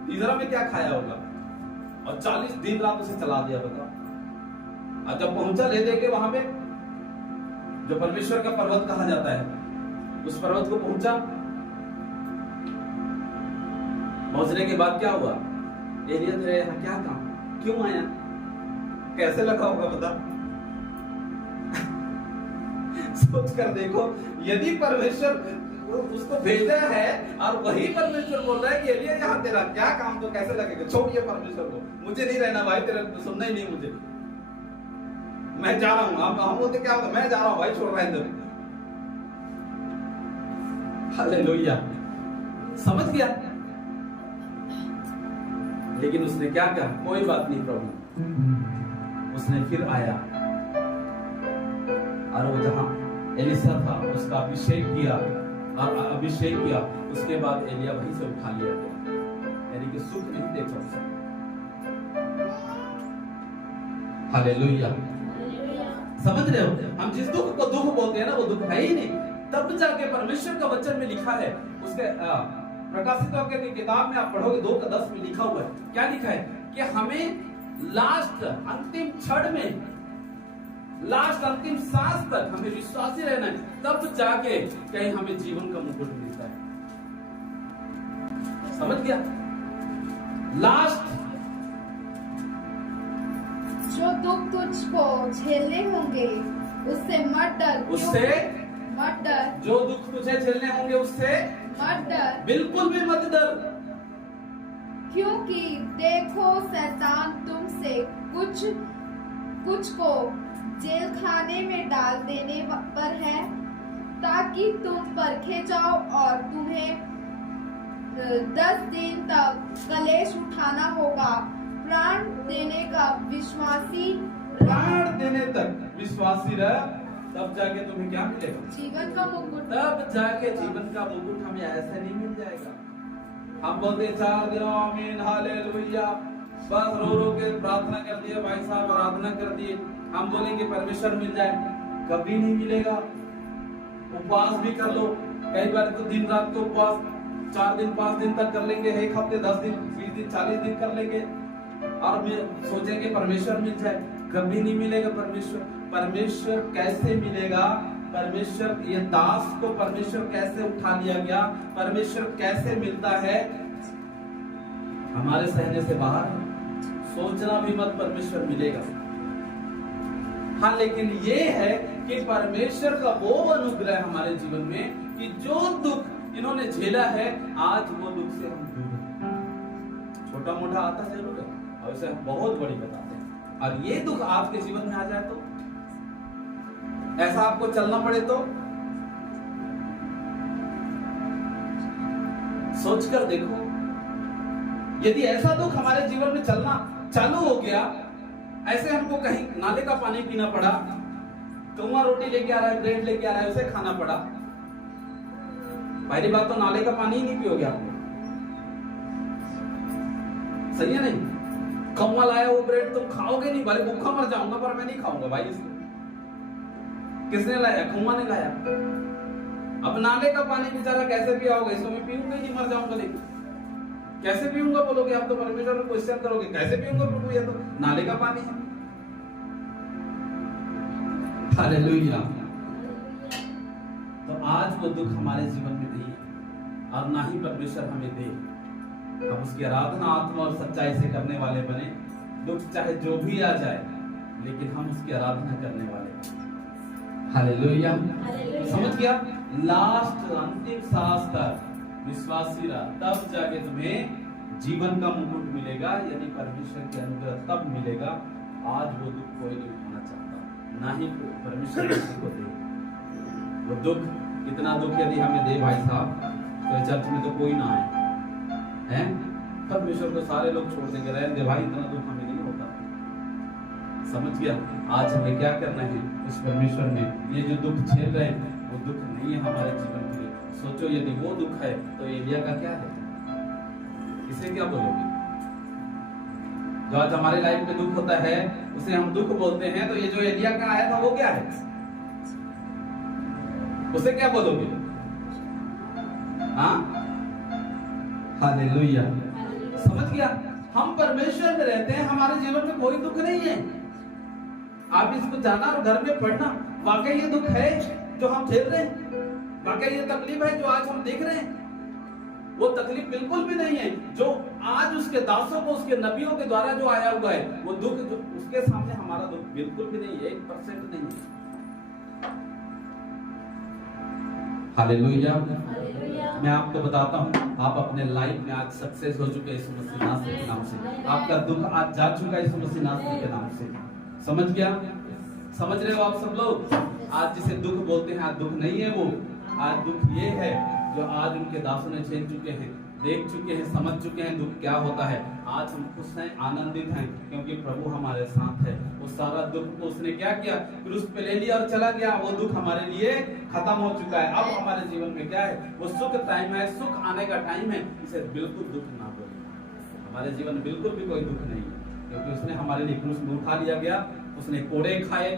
तीसरा में क्या खाया होगा, और 40 दिन रात उसे चला दिया। बताओ। और जब पहुंचा ले देके वहां पे, जो परमेश्वर का पर्वत कहा जाता है, उस पर्वत को पहुंचा। पहुंचने के बाद क्या हुआ? एलिया तेरे यहाँ क्या काम, क्यों आया, कैसे लगा होगा बता। सोच कर देखो, यदि परमेश्वर उसको भेजा है और वही परमेश्वर बोल रहा है कि एलिया यहाँ तेरा क्या काम, तो कैसे लगेगा? छोड़िए परमेश्वर को, मुझे नहीं रहना भाई, तेरा सुनना ही नहीं मुझे, मैं जा रहा हूँ। हम होते क्या होगा, मैं जा रहा हूँ भाई, छोड़ रहे हैं। हालेलुया। समझ गया? लेकिन उसने क्या कहा? कोई बात नहीं प्रभु। उसने फिर आया और वो जहां एलिसा था उसका अभिषेक किया, और अभिषेक किया, उसके बाद एलिया वहीं से उठा लिया गया। यानी कि सुख नहीं देखा उसे। हालेलुया। समझ रहे हो? हम जिस दुख को दुख बोलते हैं ना, वो दुख है ही नहीं। तब जाके परमेश्वर का वचन में लिखा है, उसके प्रकाशित वाक्य की किताब में आप पढ़ोगे 2:10 में लिखा हुआ है। क्या लिखा है? कि हमें लास्ट अंतिम क्षण में, लास्ट अंतिम सांस तक हमें विश्वासी रहना है, तब जाके कहीं हमें जीवन का मुकुट मिलता है। समझ गया? लास्ट जो दुख तुझको झेलने होंगे उससे मत डर, उससे मत डर। जो दुख तुझे झेलने होंगे उससे मत डर, बिल्कुल भी मत डर। क्योंकि देखो शैतान तुमसे कुछ को जेल खाने में डाल देने पर है, ताकि तुम परखे जाओ और तुम्हें 10 दिन तक कलेश उठाना होगा। प्राण देने का विश्वासी, प्राण देने तक विश्वासी रह, तब जाके तुम्हें क्या मिलेगा? जीवन का मुकुट। तब जाके जीवन का मुकुट हमें ऐसे नहीं मिल जाएगा। हम बोलते 4 दिनों आमीन हालेलुया, बस रो रो के प्रार्थना कर दिए भाई साहब, आराधना कर दिए, हम बोलेंगे परमेश्वर मिल जाए, कभी नहीं मिलेगा। उपवास भी कर लो, कई बार तो दिन रात को उपवास 4 दिन 5 दिन तक कर लेंगे, 1 हफ्ते 10 दिन 20 दिन 40 दिन कर लेंगे, और सोचेंगे परमेश्वर मिल जाए, कभी नहीं मिलेगा परमेश्वर। परमेश्वर कैसे मिलेगा? परमेश्वर, ये दास को परमेश्वर कैसे उठा लिया गया? परमेश्वर कैसे मिलता है? हमारे सहने से बाहर, सोचना भी मत परमेश्वर मिलेगा। हाँ, लेकिन ये है कि परमेश्वर का वो अनुग्रह हमारे जीवन में कि जो दुख इन्होंने झेला है, आज वो दुख से हम दूर हैं। छोटा मोटा आता जरूर है, और इसे हम बहुत बड़ी बताते हैं। और ये दुख आपके जीवन में आ जाए तो, ऐसा आपको चलना पड़े तो, सोच कर देखो, यदि ऐसा दुख हमारे जीवन में चलना चालू हो गया, ऐसे हमको कहीं नाले का पानी पीना पड़ा, कौआ रोटी लेके आ रहा है, ब्रेड लेके आ रहा है, उसे खाना पड़ा, पहली बात तो नाले का पानी ही नहीं पियोगे आप, सही है नहीं? कौआ लाया वो ब्रेड तुम खाओगे नहीं, भले भूखा मर जाऊंगा पर मैं नहीं खाऊंगा भाई इसको। किसने लाया? कौआ ने लाया। अब नाले का पानी बेचारा कैसे पियाओगे? इसको मैं पीऊंगा ही नहीं, मर जाऊंगा। लेकिन कैसे पीऊंगा बोलोगे आप तो परमेश्वर को क्वेश्चन करोगे, कैसे पीऊंगा प्रभु, ये तो नाले का पानी है। हालेलुया। तो आज वो दुख हमारे जीवन में नहीं है और ना ही परमेश्वर हमें दे। हम उसकी आराधना आत्मा और सच्चाई से करने वाले बने। दुख चाहे जो भी आ जाए, लेकिन हम उसकी आराधना करने वाले। हालेलुया। समझ गया? लास्ट अंतिम सांस तक विश्वासी रहा, तब जाके तुम्हें जीवन का मुकुट मिलेगा। यदि परमेश्वर की अनुग्रह तब मिलेगा। आज वो दुख कोई नहीं उठाना चाहता, ना ही परमेश्वर किसी को दे वो दुख। इतना दुख यदि हमें दे भाई साहब, तो चर्च में तो कोई ना आए हैं। परमेश्वर को सारे लोग छोड़ देंगे, रहने दे भाई, इतना दुख हमें नहीं होता। समझ गया? आज हमें क्या करना है? उस परमेश्वर में ये जो दुख झेल रहे हैं वो दुख नहीं है हमारे जीवन के लिए। सोचो यदि वो दुख है तो एलिया का क्या है? इसे क्या बोलोगे? जो आज हमारे लाइफ में दुख होता है उसे हम दुख बोलते हैं, तो ये जो एलिया का आया था वो क्या है? उसे क्या बोलोगे? हाँ, हालेलुया। समझ गया? हम परमेश्वर में रहते हैं, हमारे जीवन में कोई दुख नहीं है। आप इसको जाना और घर में पढ़ना, वाकई ये दुख है जो हम झेल रहे हैं, वाकई ये तकलीफ है जो आज हम देख रहे हैं। वो तकलीफ बिल्कुल भी नहीं है जो आज उसके दासों को, उसके नबियों के द्वारा जो आया हुआ है, वो दुख जो उसके सामने हमारा दुख बिल्कुल भी नहीं है, 1% नहीं है। हालेलुया। मैं आपको बताता हूँ, आप अपने लाइफ में आज सक्सेस हो चुके यीशु मसीह नासरी के नाम से। आपका दुख आज जा चुका यीशु मसीह नासरी के नाम से। समझ गया? समझ रहे हो आप सब लोग? आज जिसे दुख बोलते हैं, आज दुख नहीं है वो। आज दुख ये है जो आज उनके दासों ने झेल चुके हैं, देख चुके हैं, समझ चुके हैं दुख क्या होता है। आज हम खुश हैं, आनंदित हैं, क्योंकि प्रभु हमारे साथ है। वो सारा दुख को उसने क्या किया? क्रूस पे ले लिया और चला गया। वो दुख हमारे लिए खत्म हो चुका है। अब हमारे जीवन में क्या है? वो सुख टाइम है, सुख आने का टाइम है। इसे बिल्कुल दुख ना बोले। हमारे जीवन में बिल्कुल भी कोई दुख नहीं है, क्योंकि उसने हमारे लिए क्रूस में उठा लिया गया। उसने कोड़े खाए,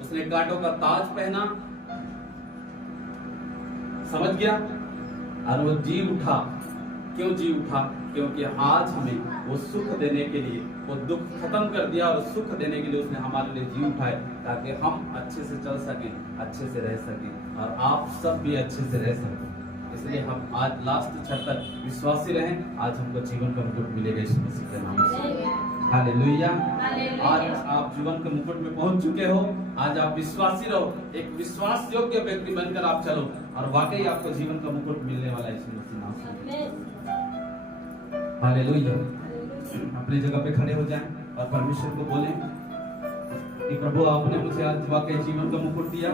उसने कांटों का ताज पहना, समझ गया? और वो जी उठा। क्यों जी उठा? क्योंकि आज हमें वो सुख देने के लिए, वो दुख खत्म कर दिया और सुख देने के लिए उसने हमारे लिए जी उठाए, ताकि हम अच्छे से चल सकें, अच्छे से रह सकें और आप सब भी अच्छे से रह सकें। इसलिए हम आज लास्ट क्षण तक विश्वासी रहें। आज हमको जीवन का मुकुट मिलेगा यीशु मसीह के नाम से। हालेलुया। आज आप जीवन के मुकुट में पहुंच चुके हो। आज आप विश्वासी रहो, एक विश्वास योग्य व्यक्ति बनकर आप चलो और वाकई आपको जीवन का मुकुट मिलने वाला है यीशु मसीह नाम से। हालेलुया। अपनी जगह पे खड़े हो जाएं और परमेश्वर को बोलें कि प्रभु आपने मुझे आज वाकई जीवन का मुकुट दिया।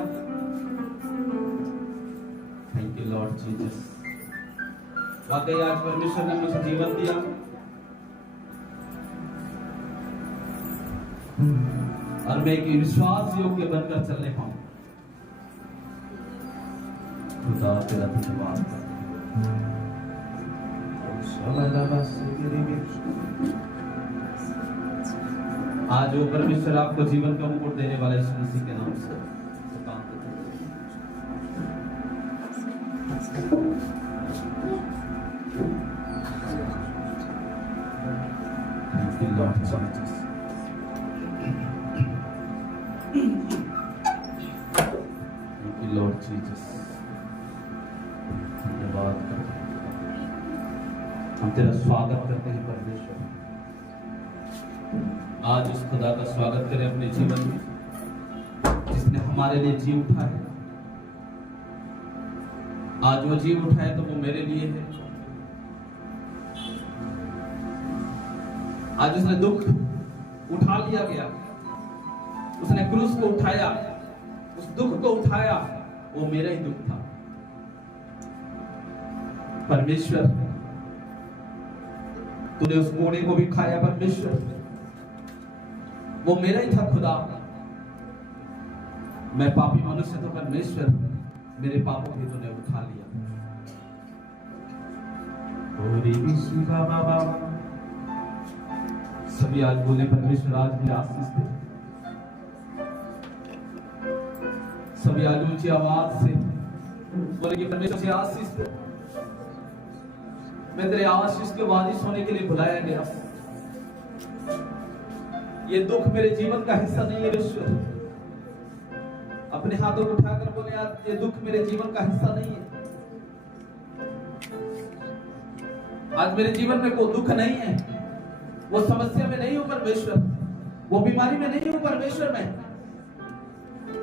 Thank you Lord Jesus. वाकई आज परमेश्वर ने मुझे जीवन दिया और मैं एक विश्वास योग्य बनकर चलने पाऊं। खुदा तेरा धन्यवाद। आज वो परमेश्वर आपको जीवन का मुकुट देने वाला यीशु मसीह के नाम से। Thank you, Lord Jesus. Thank you, Lord Jesus. धन्यवाद करते हैं, हम तेरा स्वागत करते हैं परमेश्वर। आज उस खुदा का स्वागत करें अपने जीवन में जिसने हमारे लिए जी उठा है। आज वो जी उठा है तो वो मेरे लिए है। आज उसने दुख उठा लिया गया, उसने क्रूस को उठाया, उस दुख को उठाया, वो मेरा ही दुख था। तूने उस कोड़े को भी खाया परमेश्वर, वो मेरा ही था खुदा। मैं पापी मनुष्य तो परमेश्वर मेरे पापों भी तूने उठा लिया। सभी आज बोले परमेश्वर आज भी आशीष दे। सभी आज ऊंची आवाज से बोले कि परमेश्वर से आशीष दे। मैं तेरे आशीष के वारिस होने के लिए बुलाया गया। ये दुख मेरे जीवन का हिस्सा नहीं है ईश्वर। अपने हाथों को उठाकर बोले यार ये दुख मेरे जीवन का हिस्सा नहीं है। आज मेरे जीवन में कोई दुख नहीं है, वो समस्या में नहीं हूं परमेश्वर, वो बीमारी में नहीं हूं परमेश्वर।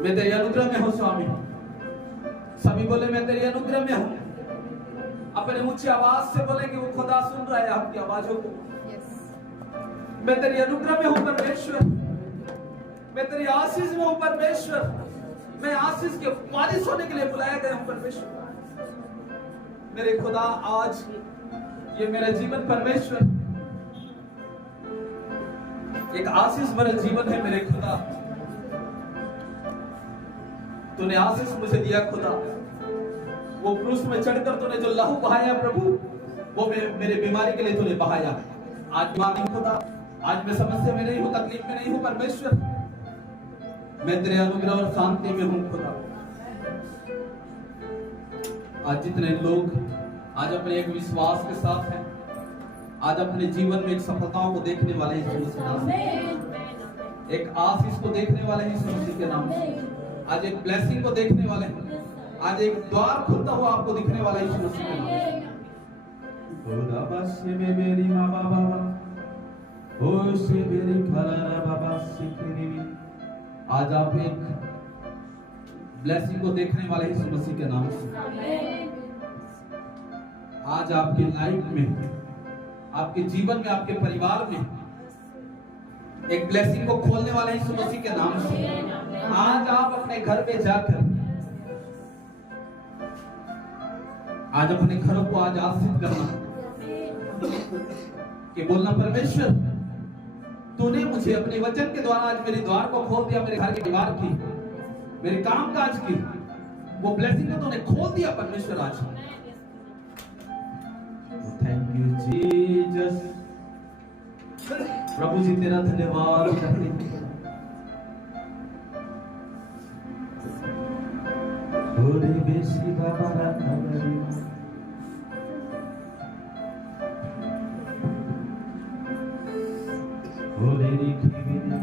मैं तेरे अनुग्रह में हूं स्वामी। सभी बोले मैं तेरे अनुग्रह में हूं। अपने ऊंची आवाज से बोले कि वो खुदा सुन रहा है आपकी आवाजों को। मैं तेरे अनुग्रह में हूं परमेश्वर, मैं तेरी आशीष में हूं परमेश्वर। मैं आशीष के वारिस होने के लिए बुलाया गया हूं परमेश्वर। मेरे खुदा आज ये मेरा जीवन परमेश्वर एक आशीष भरा जीवन है। मेरे खुदा तूने आशीष मुझे दिया खुदा। वो क्रूस में चढ़कर तूने जो लहू बहाया प्रभु, वो मेरे बीमारी के लिए तूने बहाया। आज बीमार नहीं खुदा, आज मैं समस्या में नहीं हूं, तकलीफ में नहीं हूं परमेश्वर। मैं तेरे अनुग्रह और शांति में हूं खुदा। आज जितने लोग आज अपने एक विश्वास के साथ हैं, आज अपने जीवन में एक सफलताओं को देखने वाले यीशु मसीह के नाम से, एक आशीष को देखने वाले यीशु मसीह के नाम से, आज एक ब्लेसिंग को देखने वाले हैं, आज एक द्वार खुलता हुआ आपको दिखने वाला यीशु मसीह के नाम से। खुदा बस में मेरी माँ बाबा ओ से मेरी खलाना बाबा सिखनी। आज आप एक ब्लेसिंग को देखने वाले यीशु मसीह के नाम से। आज आपकी लाइफ में, आपके जीवन में, आपके परिवार में एक ब्लेसिंग को खोलने वाले यीशु मसीह के नाम से। आज आप अपने घर पे जाकर आज अपने घरों को आज आशीष करना कि बोलना परमेश्वर तूने मुझे अपने वचन के द्वारा आज मेरे द्वार को खोल दिया, मेरे घर की दीवार की, मेरे काम काज की, वो ब्लेसिंग को तूने खोल दिया परमेश्वर आज। Thank you Jesus. प्रभु जी तेरा धन्यवाद करते हैं। होरे बेसी बाबा राखरी होरे रिखी बिना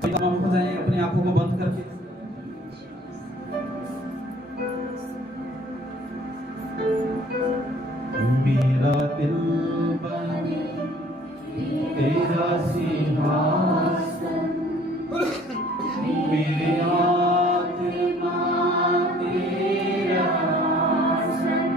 तमाम खुदाएं अपनी आंखों को बंद करके मेरा दिल बने तेरा सिंहासन, मेरे आत्मा तेरा आसन,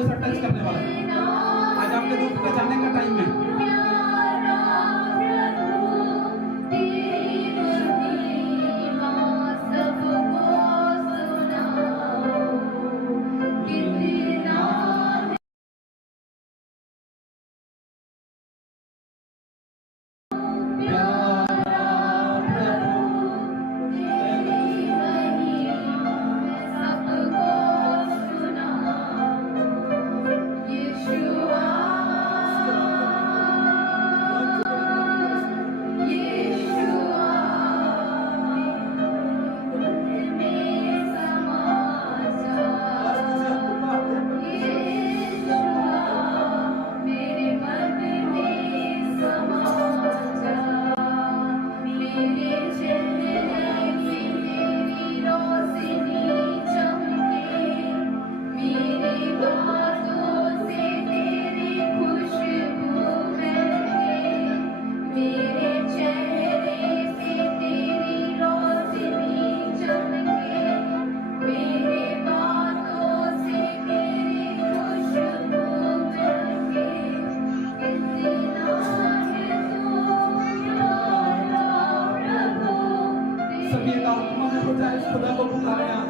परमेश्वर टच करने वाला है। आज आपके दुख पे जाने का टाइम है। सभी एक आत्मा में हो जाए, इस खुदा को पुकारे आज।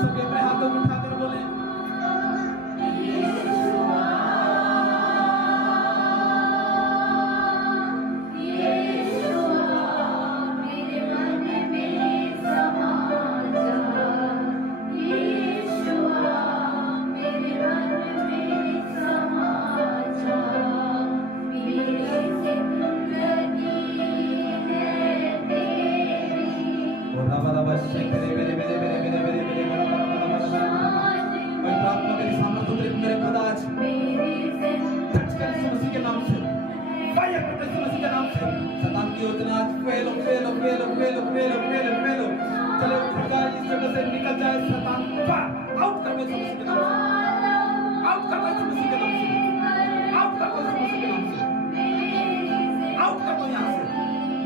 सभी अपने हाथों को उठाकर बोले चले खुदा इस जगह से निकल जाए, शैतान आउट कर दो मसीह के नाम से, आउट कर दो मसीह के नाम से, आउट कर दो मसीह के नाम से, आउट कर दो यहाँ से,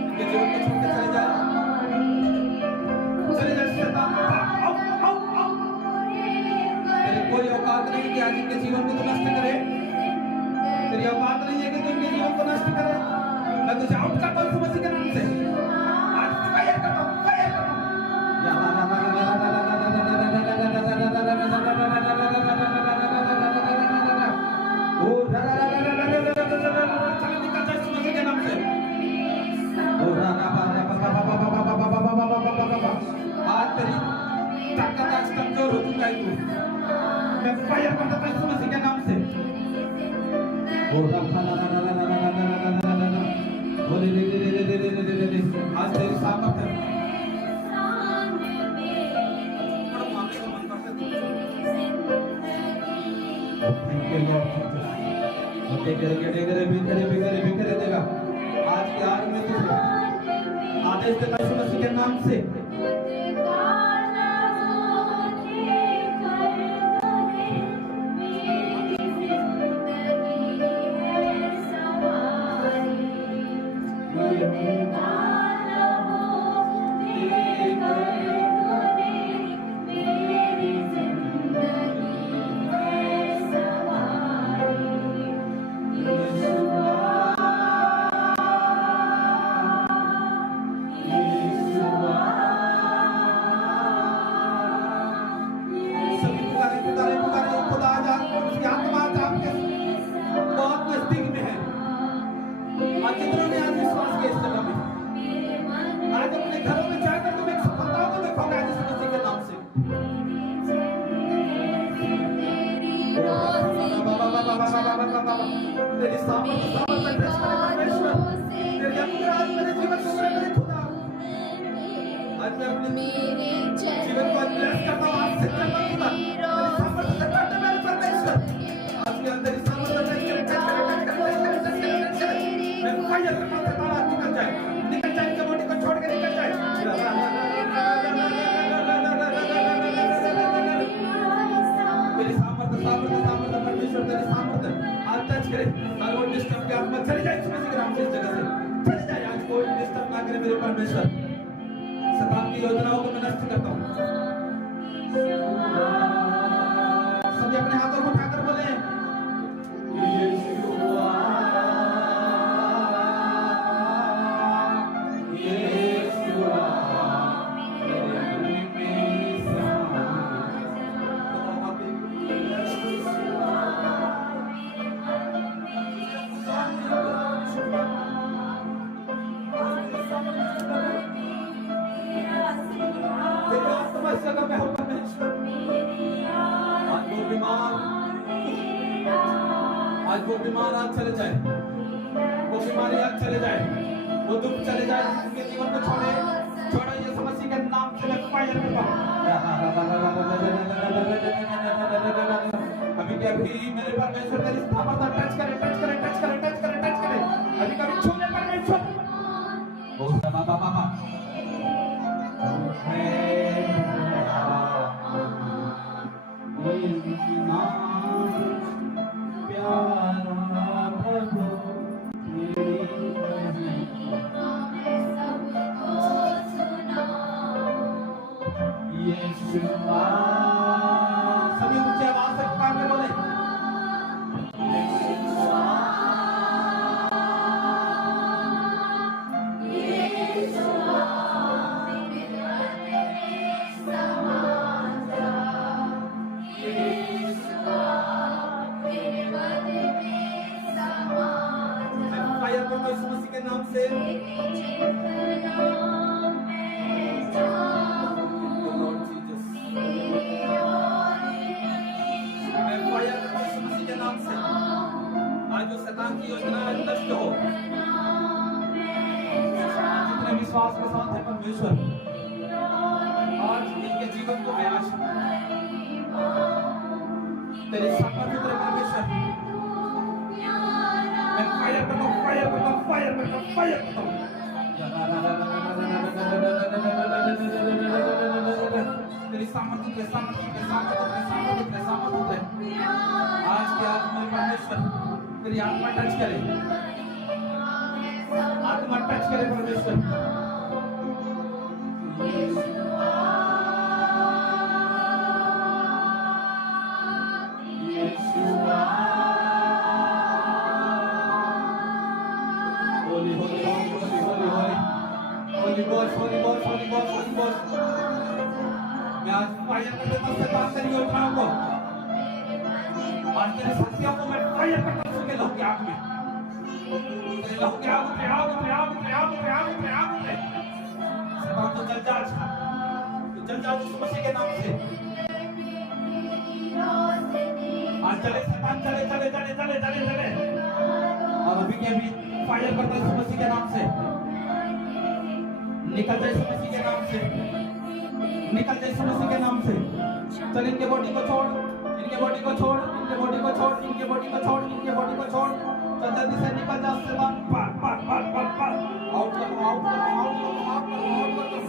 इनके जीवन को छोड़ के चले जाए शैतान, आउट आउट आउट। तेरी कोई औकात नहीं कि आज इनके जीवन को तो नष्ट करे, तेरी औकात नहीं है कि तू इनके जीवन को नष्ट करे। मैं तुझे आउट करता हूँ मसीह के नाम से, आज फायर करता हूँ, फायर करता हूँ। आज तेरी ताकत आज कमजोर हो चुका है तू, मैं फायर करता हूँ मसीह के नाम से। आज तेरी सामर्थ है। देगा आज के आज में तुझे आदेश देता हूं मसीह के नाम से। तेरी सामर्थ परमेश्वर, तेरी अनुग्रह मेरे जीवन को मेरे खुदा, आज मैं अपने जीवन को ब्लेस करता हूँ, आज से करता हूँ खुदा, तेरी सामर्थ से करता मेरे परमेश्वर, आज के अंदर तेरी सामर्थ से मैं फायर करता हूँ, ताला निकल जाए इनके बॉडी को छोड़ के निकल जाए। करे, हर वो डिस्टर्ब की आत्मा चली जाए मसीह के नाम से इस जगह से चली जाए। आज कोई डिस्टर्ब ना करे मेरे परमेश्वर, शैतान की योजनाओं को मैं नष्ट करता हूँ। सभी अपने हाथों को उठाकर बोले यीशुआ, यीशुआ अगर मैं हूँ परमेश्वर, आज वो बीमार आज चले जाए, वो बीमारी आज चले जाए, वो दुख चले जाए, उनके जीवन को छोड़े यीशु मसीह के नाम से मैं फायर करता हूँ। अभी के अभी मेरे परमेश्वर तेरी सामर्थ्य टच करे, टच करे, टच करे, टच करे, टच करे, अभी कभी छू ले परमेश्वर। बाबा प्यारा प्रभु यीशुआ, सभी ऊंचे आवाज से पुकार के बोले यीशु मसीह के नाम से मैं फायर करता हूं यीशु मसीह के नाम से। आज जो शैतान की योजना नष्ट हो, जितने विश्वास के साथ है परमेश्वर, आज इनके जीवन को मैं आज तेरे सामर्थ्य तेरे परमेश्वर मैं फायर करता हूँ, फायर करता हूँ, फायर करता हूँ, फायर करता हूँ। तेरी सामर्थ्य, तेरे सामर्थ्य, तेरे सामर्थ्य, तेरे सामर्थ्य, तेरे सामर्थ्य आज के आज मेरे परमेश्वर तेरी आत्मा टच करे, आत्मा टच करे परमेश्वर। मैं आज फायर कर देता हूं शैतान तेरी योजनाओं को, आज तेरी शक्तियों को मैं फायर करता हूं उसके लहू की आग में, तेरे लहू की आग में, आग में, आग में, आग में, आग में, आग में। शैतान तो जल जा, तो जल जा यीशु मसीह के नाम से। आज चले शैतान, चले चले चले चले चले चले, और अभी के अभी फायर करता यीशु मसीह के नाम से। निकल जाए यीशु मसीह के नाम से, निकल जाए यीशु मसीह के नाम से। चल इनके बॉडी को छोड़, इनके बॉडी को छोड़, इनके बॉडी को छोड़, इनके बॉडी को छोड़, इनके बॉडी को छोड़। चल जल्दी से निकल जा शैतान, पार पार पार पार पार आउट कर दो, आउट कर दो, आउट कर दो, आउट कर दो, आउट कर दो।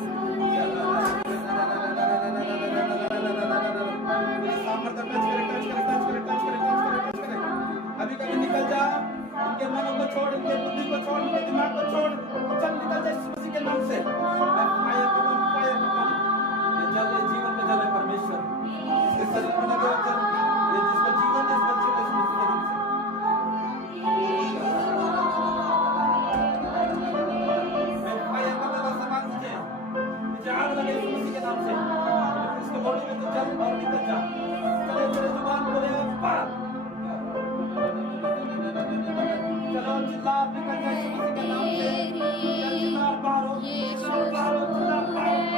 मेरे सामर्थ्य टच करे, टच करे, टच करे, टच करे, टच करे, टच करे। अभी कभी निकल जा, इनके मनों को छोड़, इनके बुद्धि को छोड़, इनके दिमाग को छोड़, चल निकल जा यीशु मसीह के नाम से। मैं फायर करता हूं, फायर करता हूं। ये जल, ये जीवन में जल है परमेश्वर, इसके शरीर में लगे जल, ये जिसको जीवन है इस बच्चे को यीशु मसीह के नाम से। मैं फायर करता था शैतान से, मुझे आग लगे यीशु मसीह के नाम से। इसके बॉडी में तो जल और निकल जा, चले तेरे जुबान बोले पार, चलो चिल्ला निकल जाए यीशु मसीह के नाम से। चल चिल्ला पार हो, चिल्ला पार हो, चिल्ला पार हो,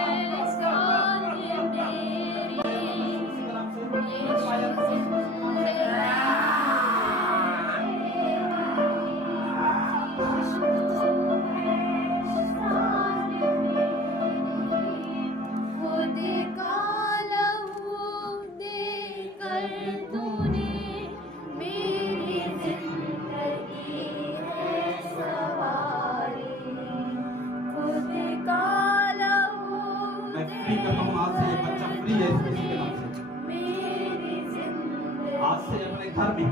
आज से अपने घर में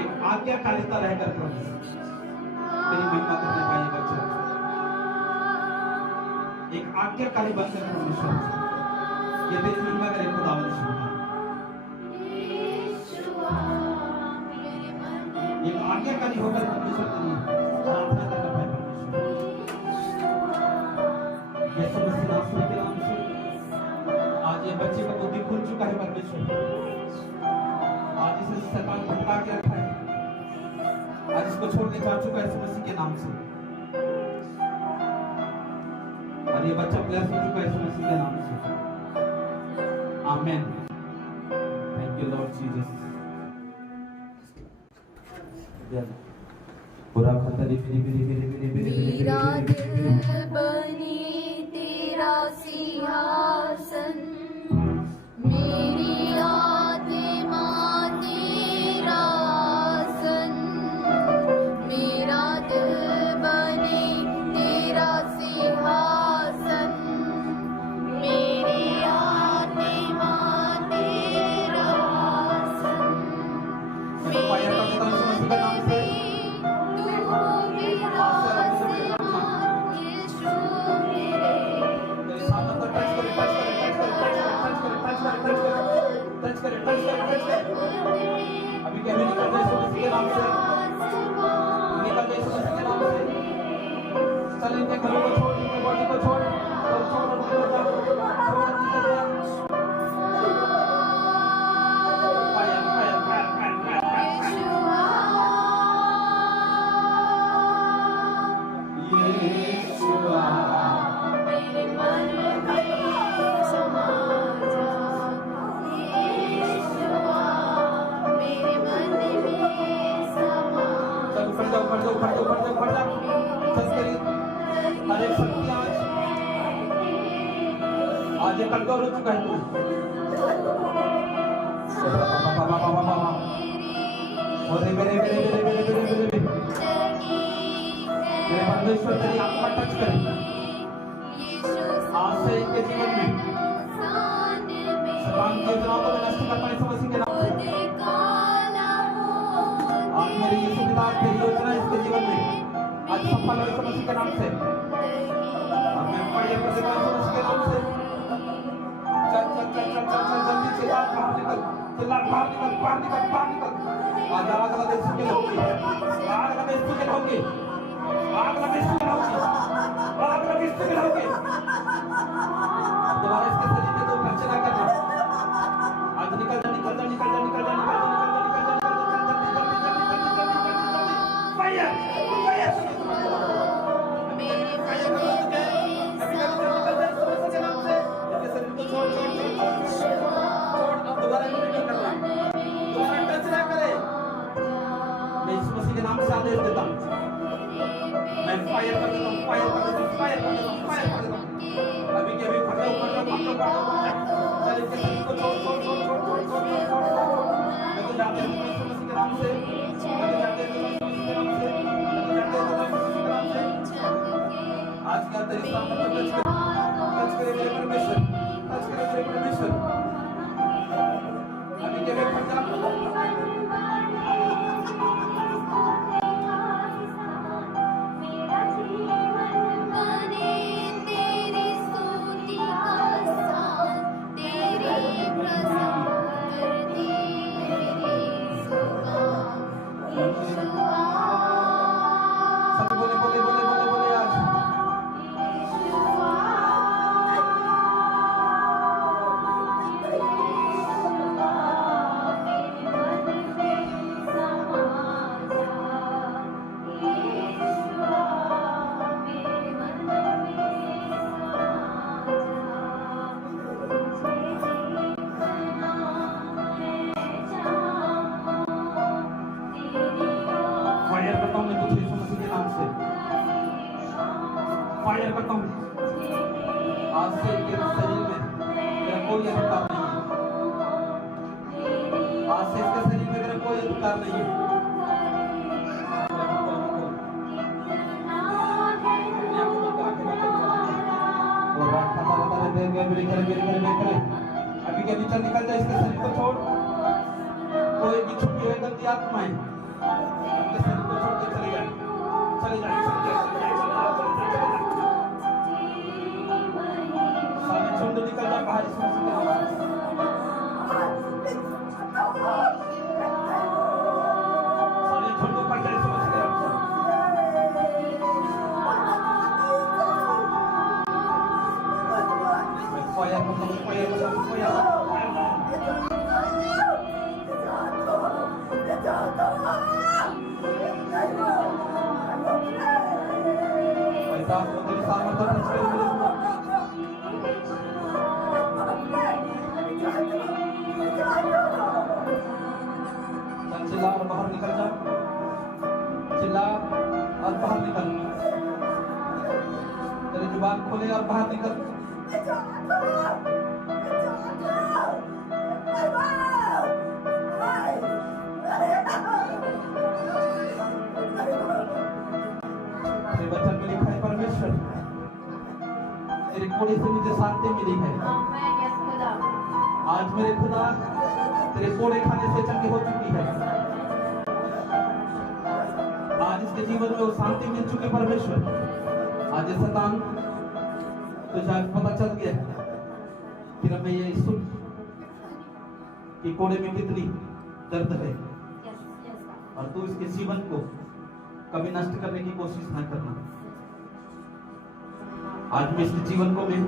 एक आज्ञाकारिता रहकर प्रभु तेरी महिमा करने पाए बच्चा, एक आज्ञाकारी बनकर परमेश्वर ये तेरी महिमा करे खुदावन यीशु, एक आज्ञाकारी होकर परमेश्वर तेरी प्रार्थना करना पाए परमेश्वर। यीशु मसीह के नाम से आज ये बच्चे का बुद्धि खुल चुका है परमेश्वर, आज इसे शैतान भटका के रखा है, आज इसको छोड़ के जा चुका है यीशु मसीह के नाम से, और ये बच्चा ब्लेस हो चुका है यीशु मसीह के नाम से। आमीन। Thank you Lord Jesus. पूरा खतरी मेरा दिल बने तेरा सिंहासन, मेरी आत्मा तेरा आसन, मेरा दिल बने तेरा सिंहासन, मेरी आत्मा तेरा आसन, अभी क्या निकल जाए यीशु मसीह के नाम से, निकल जाए यीशु मसीह के नाम से। चल इनके घरों को छोड़, इनके बॉडी को छोड़, छोड़ निकल जा, छोड़ निकल जा। Fire fire fire fire fire Yeshua मेरे मन में समा जा, यीशुआ मेरे मन में समा जा। चल ऊपर जा, ऊपर जा, ऊपर जा, ऊपर जा, ऊपर जा। बस करी हर एक शक्ति आज ये कमजोर हो चुका है तू। मेरे परमेश्वर तेरी आत्मा टच करे आज से इनके जीवन में, शैतान की योजनाओं को नष्ट करता है यीशु मसीह के नाम से। आज मेरी यीशु पिता तेरी योजना इसके जीवन में आज सफल हो यीशु मसीह के नाम से, और मैं फायर कर देता हूं यीशु मसीह के नाम से। चल चल चल चल चल चल जल्दी चिल्ला बाहर निकल, चिल्ला बाहर निकल, बाहर निकल, बाहर निकल। आज आग लगे यीशु के होगी, आग लगे यीशु के होगी, आग लगे यीशु के होगी, आग लगे यीशु के होगी। दोबारा इसके शरीर में तो खर्चे ना करना। आज निकल जा, निकल जा, निकल जा, निकल जा, निकल जा, निकल जा, निकल जा, निकल जा, फायर फायर मेरे फायर कर दो के निकल जा यीशु मसीह के नाम से। इसके शरीर को छोड़ छोड़ छोड़ छोड़ छोड़, अब दोबारा नहीं करना, दोबारा टच ना करे। मैं यीशु मसीह के नाम से आदेश देता हूं, मैं फायर कर देता हूं, फायर कर देता हूं, फायर कर देता हूं, फायर कर देता हूं। अभी के अभी फटे ऊपर का फटे ऊपर चल इसके शरीर को छोड़ छोड़ छोड़ छोड़ छोड़ छोड़ छोड़ छोड़। मैं तो जाते हूं यीशु मसीह के नाम से, मैं तो जाते हूं यीशु मसीह के नाम से, मैं तो जाते हूं यीशु मसीह के नाम से। आज का तेरी सामने टच करे मेरे परमेश्वर, टच करे मेरे परमेश्वर। अभी के अभी फट जा। सब बोले बोले बोले बोले बोले आज फायर करता हूं मैं तुझे यीशु मसीह के नाम से, फायर करता हूं। आज से इनके शरीर में तेरा कोई अधिकार नहीं है, आज से इसके शरीर में तेरा कोई अधिकार नहीं है। अभी के अभी चल निकल जा, इसके शरीर को छोड़। कोई भी छुपी हुई गंदी आत्माएं अपने शरीर को छोड़ के चले जाए, चले जाए, चले जाए, चले जाए, चले जाए, सारे झुंड निकल जाए बाहर इस मसीह के नाम से। सारे झुंड ऊपर जाए इस मसीह के नाम से। मैं फायर करता हूँ, फायर करता हूँ, फायर करता हूँ, फायर करता हूँ। पैसा आपको तेरी सामर्थ्य टच करेगी। चल चिल्ला और बाहर निकल जा, चिल्ला और बाहर निकल, तेरी जुबान खोले और बाहर निकल। तेरे वचन में लिखा है परमेश्वर, तेरे कोड़े से मुझे शांति मिली है। आज मेरे खुदा तेरे कोड़े खाने से चंगी हो चुकी है। आज इसके जीवन में वो शांति मिल चुकी है परमेश्वर। आज ये शैतान तुझे आज पता चल गया फिर हमें ये सुन कि कोड़े में कितनी दर्द है और तू इसके जीवन को कभी नष्ट करने की कोशिश न करना। आज मैं इसके जीवन को मैं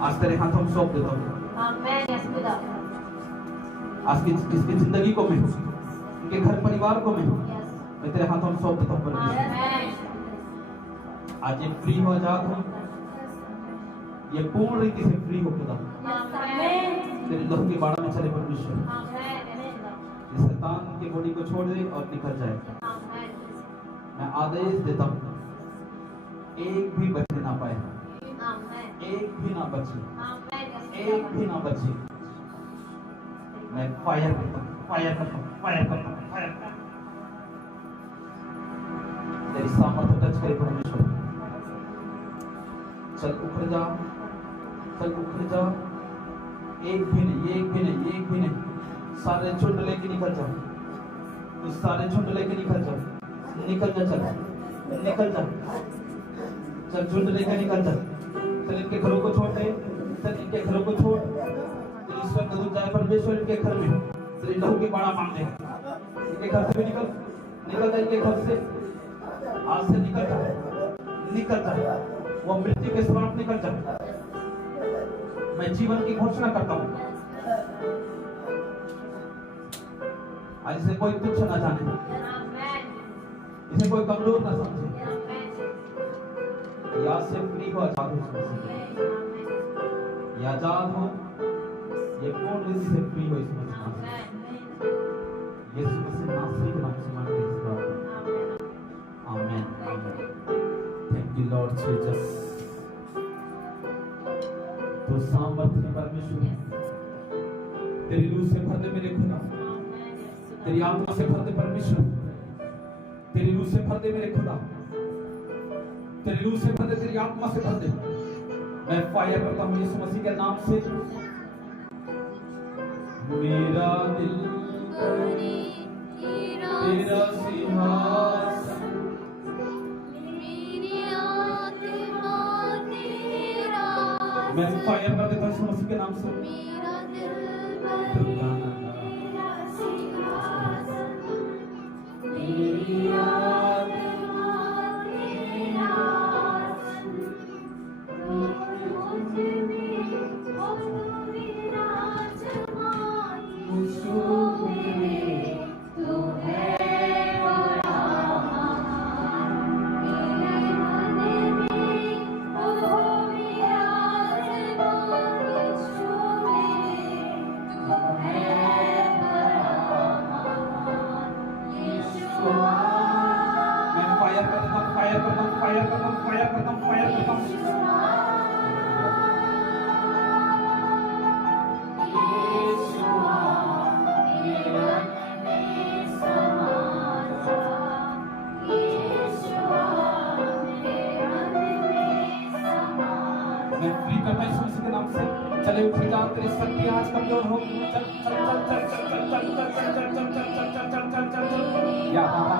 आज तेरे हाथों में सौंप देता हूँ। आज की इसकी जिंदगी को मैं, इनके घर परिवार को मैं तेरे हाथों में सौंप देता हूँ परमेश्वर। आज ये फ्री हो, आजाद हो, ये पूर्ण रीति से फ्री हो खुदा, तेरे लहू के बाड़ा में चले परमेश्वर। इस शैतान की बॉडी को छोड़ दे और निकल जाए। मैं आदेश देता हूँ एक भी बचने ना पाए, एक भी ना बचे, एक भी ना बचे। मैं फायर करता हूँ, फायर करता हूँ, फायर करता हूँ, फायर करता हूँ। तेरी सामर्थ्य टच करे परमेश्वर। चल उखड़ जा, चल उखड़ जा। एक भी नहीं, एक भी नहीं, एक भी नहीं। सारे झुंड लेके निकल जाओ, तो सारे झुंड लेके निकल जाओ, निकल जा, चल निकल जा, चल झुंड लेके निकल जा। चल इनके घरों को छोड़ दे, चल इनके घरों को छोड़। ईश्वर का दूत जाए परमेश्वर इनके घर में, तेरे लहू के बाड़ा मांग दे। इनके घर से भी निकल, निकल जा इनके घर से, आज से निकल जा, निकल जा। वो मृत्यु के श्राप निकल जा। मैं जीवन की घोषणा करता हूँ, आज इसे कोई तुच्छ ना जाने, इसे कोई कमजोर ना समझे। या से फ्री हो, आजाद हो, ये आजाद हो, ये पूर्ण रीति से फ्री हो। इसमें यीशु मसीह नासरी के नाम से मांगते हैं इस बात। आमीन, आमीन। Thank you Lord Jesus. तो सामर्थ्य परमेश्वर, तेरी रूह से भर दे मेरे खुदा, तेरी आत्मा से भर दे परमेश्वर, तेरी रूह से भर दे मेरे खुदा, तेरी रूह से भर दे, तेरी आत्मा से भर दे। मैं फायर करता हूँ यीशु मसीह के नाम से। मेरा दिल तेरा सिंहासन, मेरी आत्मा तेरा, मैं फायर कर देता हूँ यीशु मसीह के नाम से। मेरा दिल तेरा सिंहासन, मेरी आत्मा तेरा आसन, तू मुझ में हो विराजमान, यीशु मेरे तू है बड़ा महान, मेरे मन में हो विराजमान, यीशु मेरे तू है बड़ा महान, यीशु। मैं फायर कर देता हूँ, फायर करता हूँ, फायर करता हूँ, फायर करता हूँ, फायर करता हूँ। मैं फ्री करता हूँ यीशु मसीह के नाम से। चले उठ जा, तेरी शक्ति आज कमजोर हो। चल चल चल चल चल चल चल चल चल चल चल चल चल चल चल चल चल यहाँ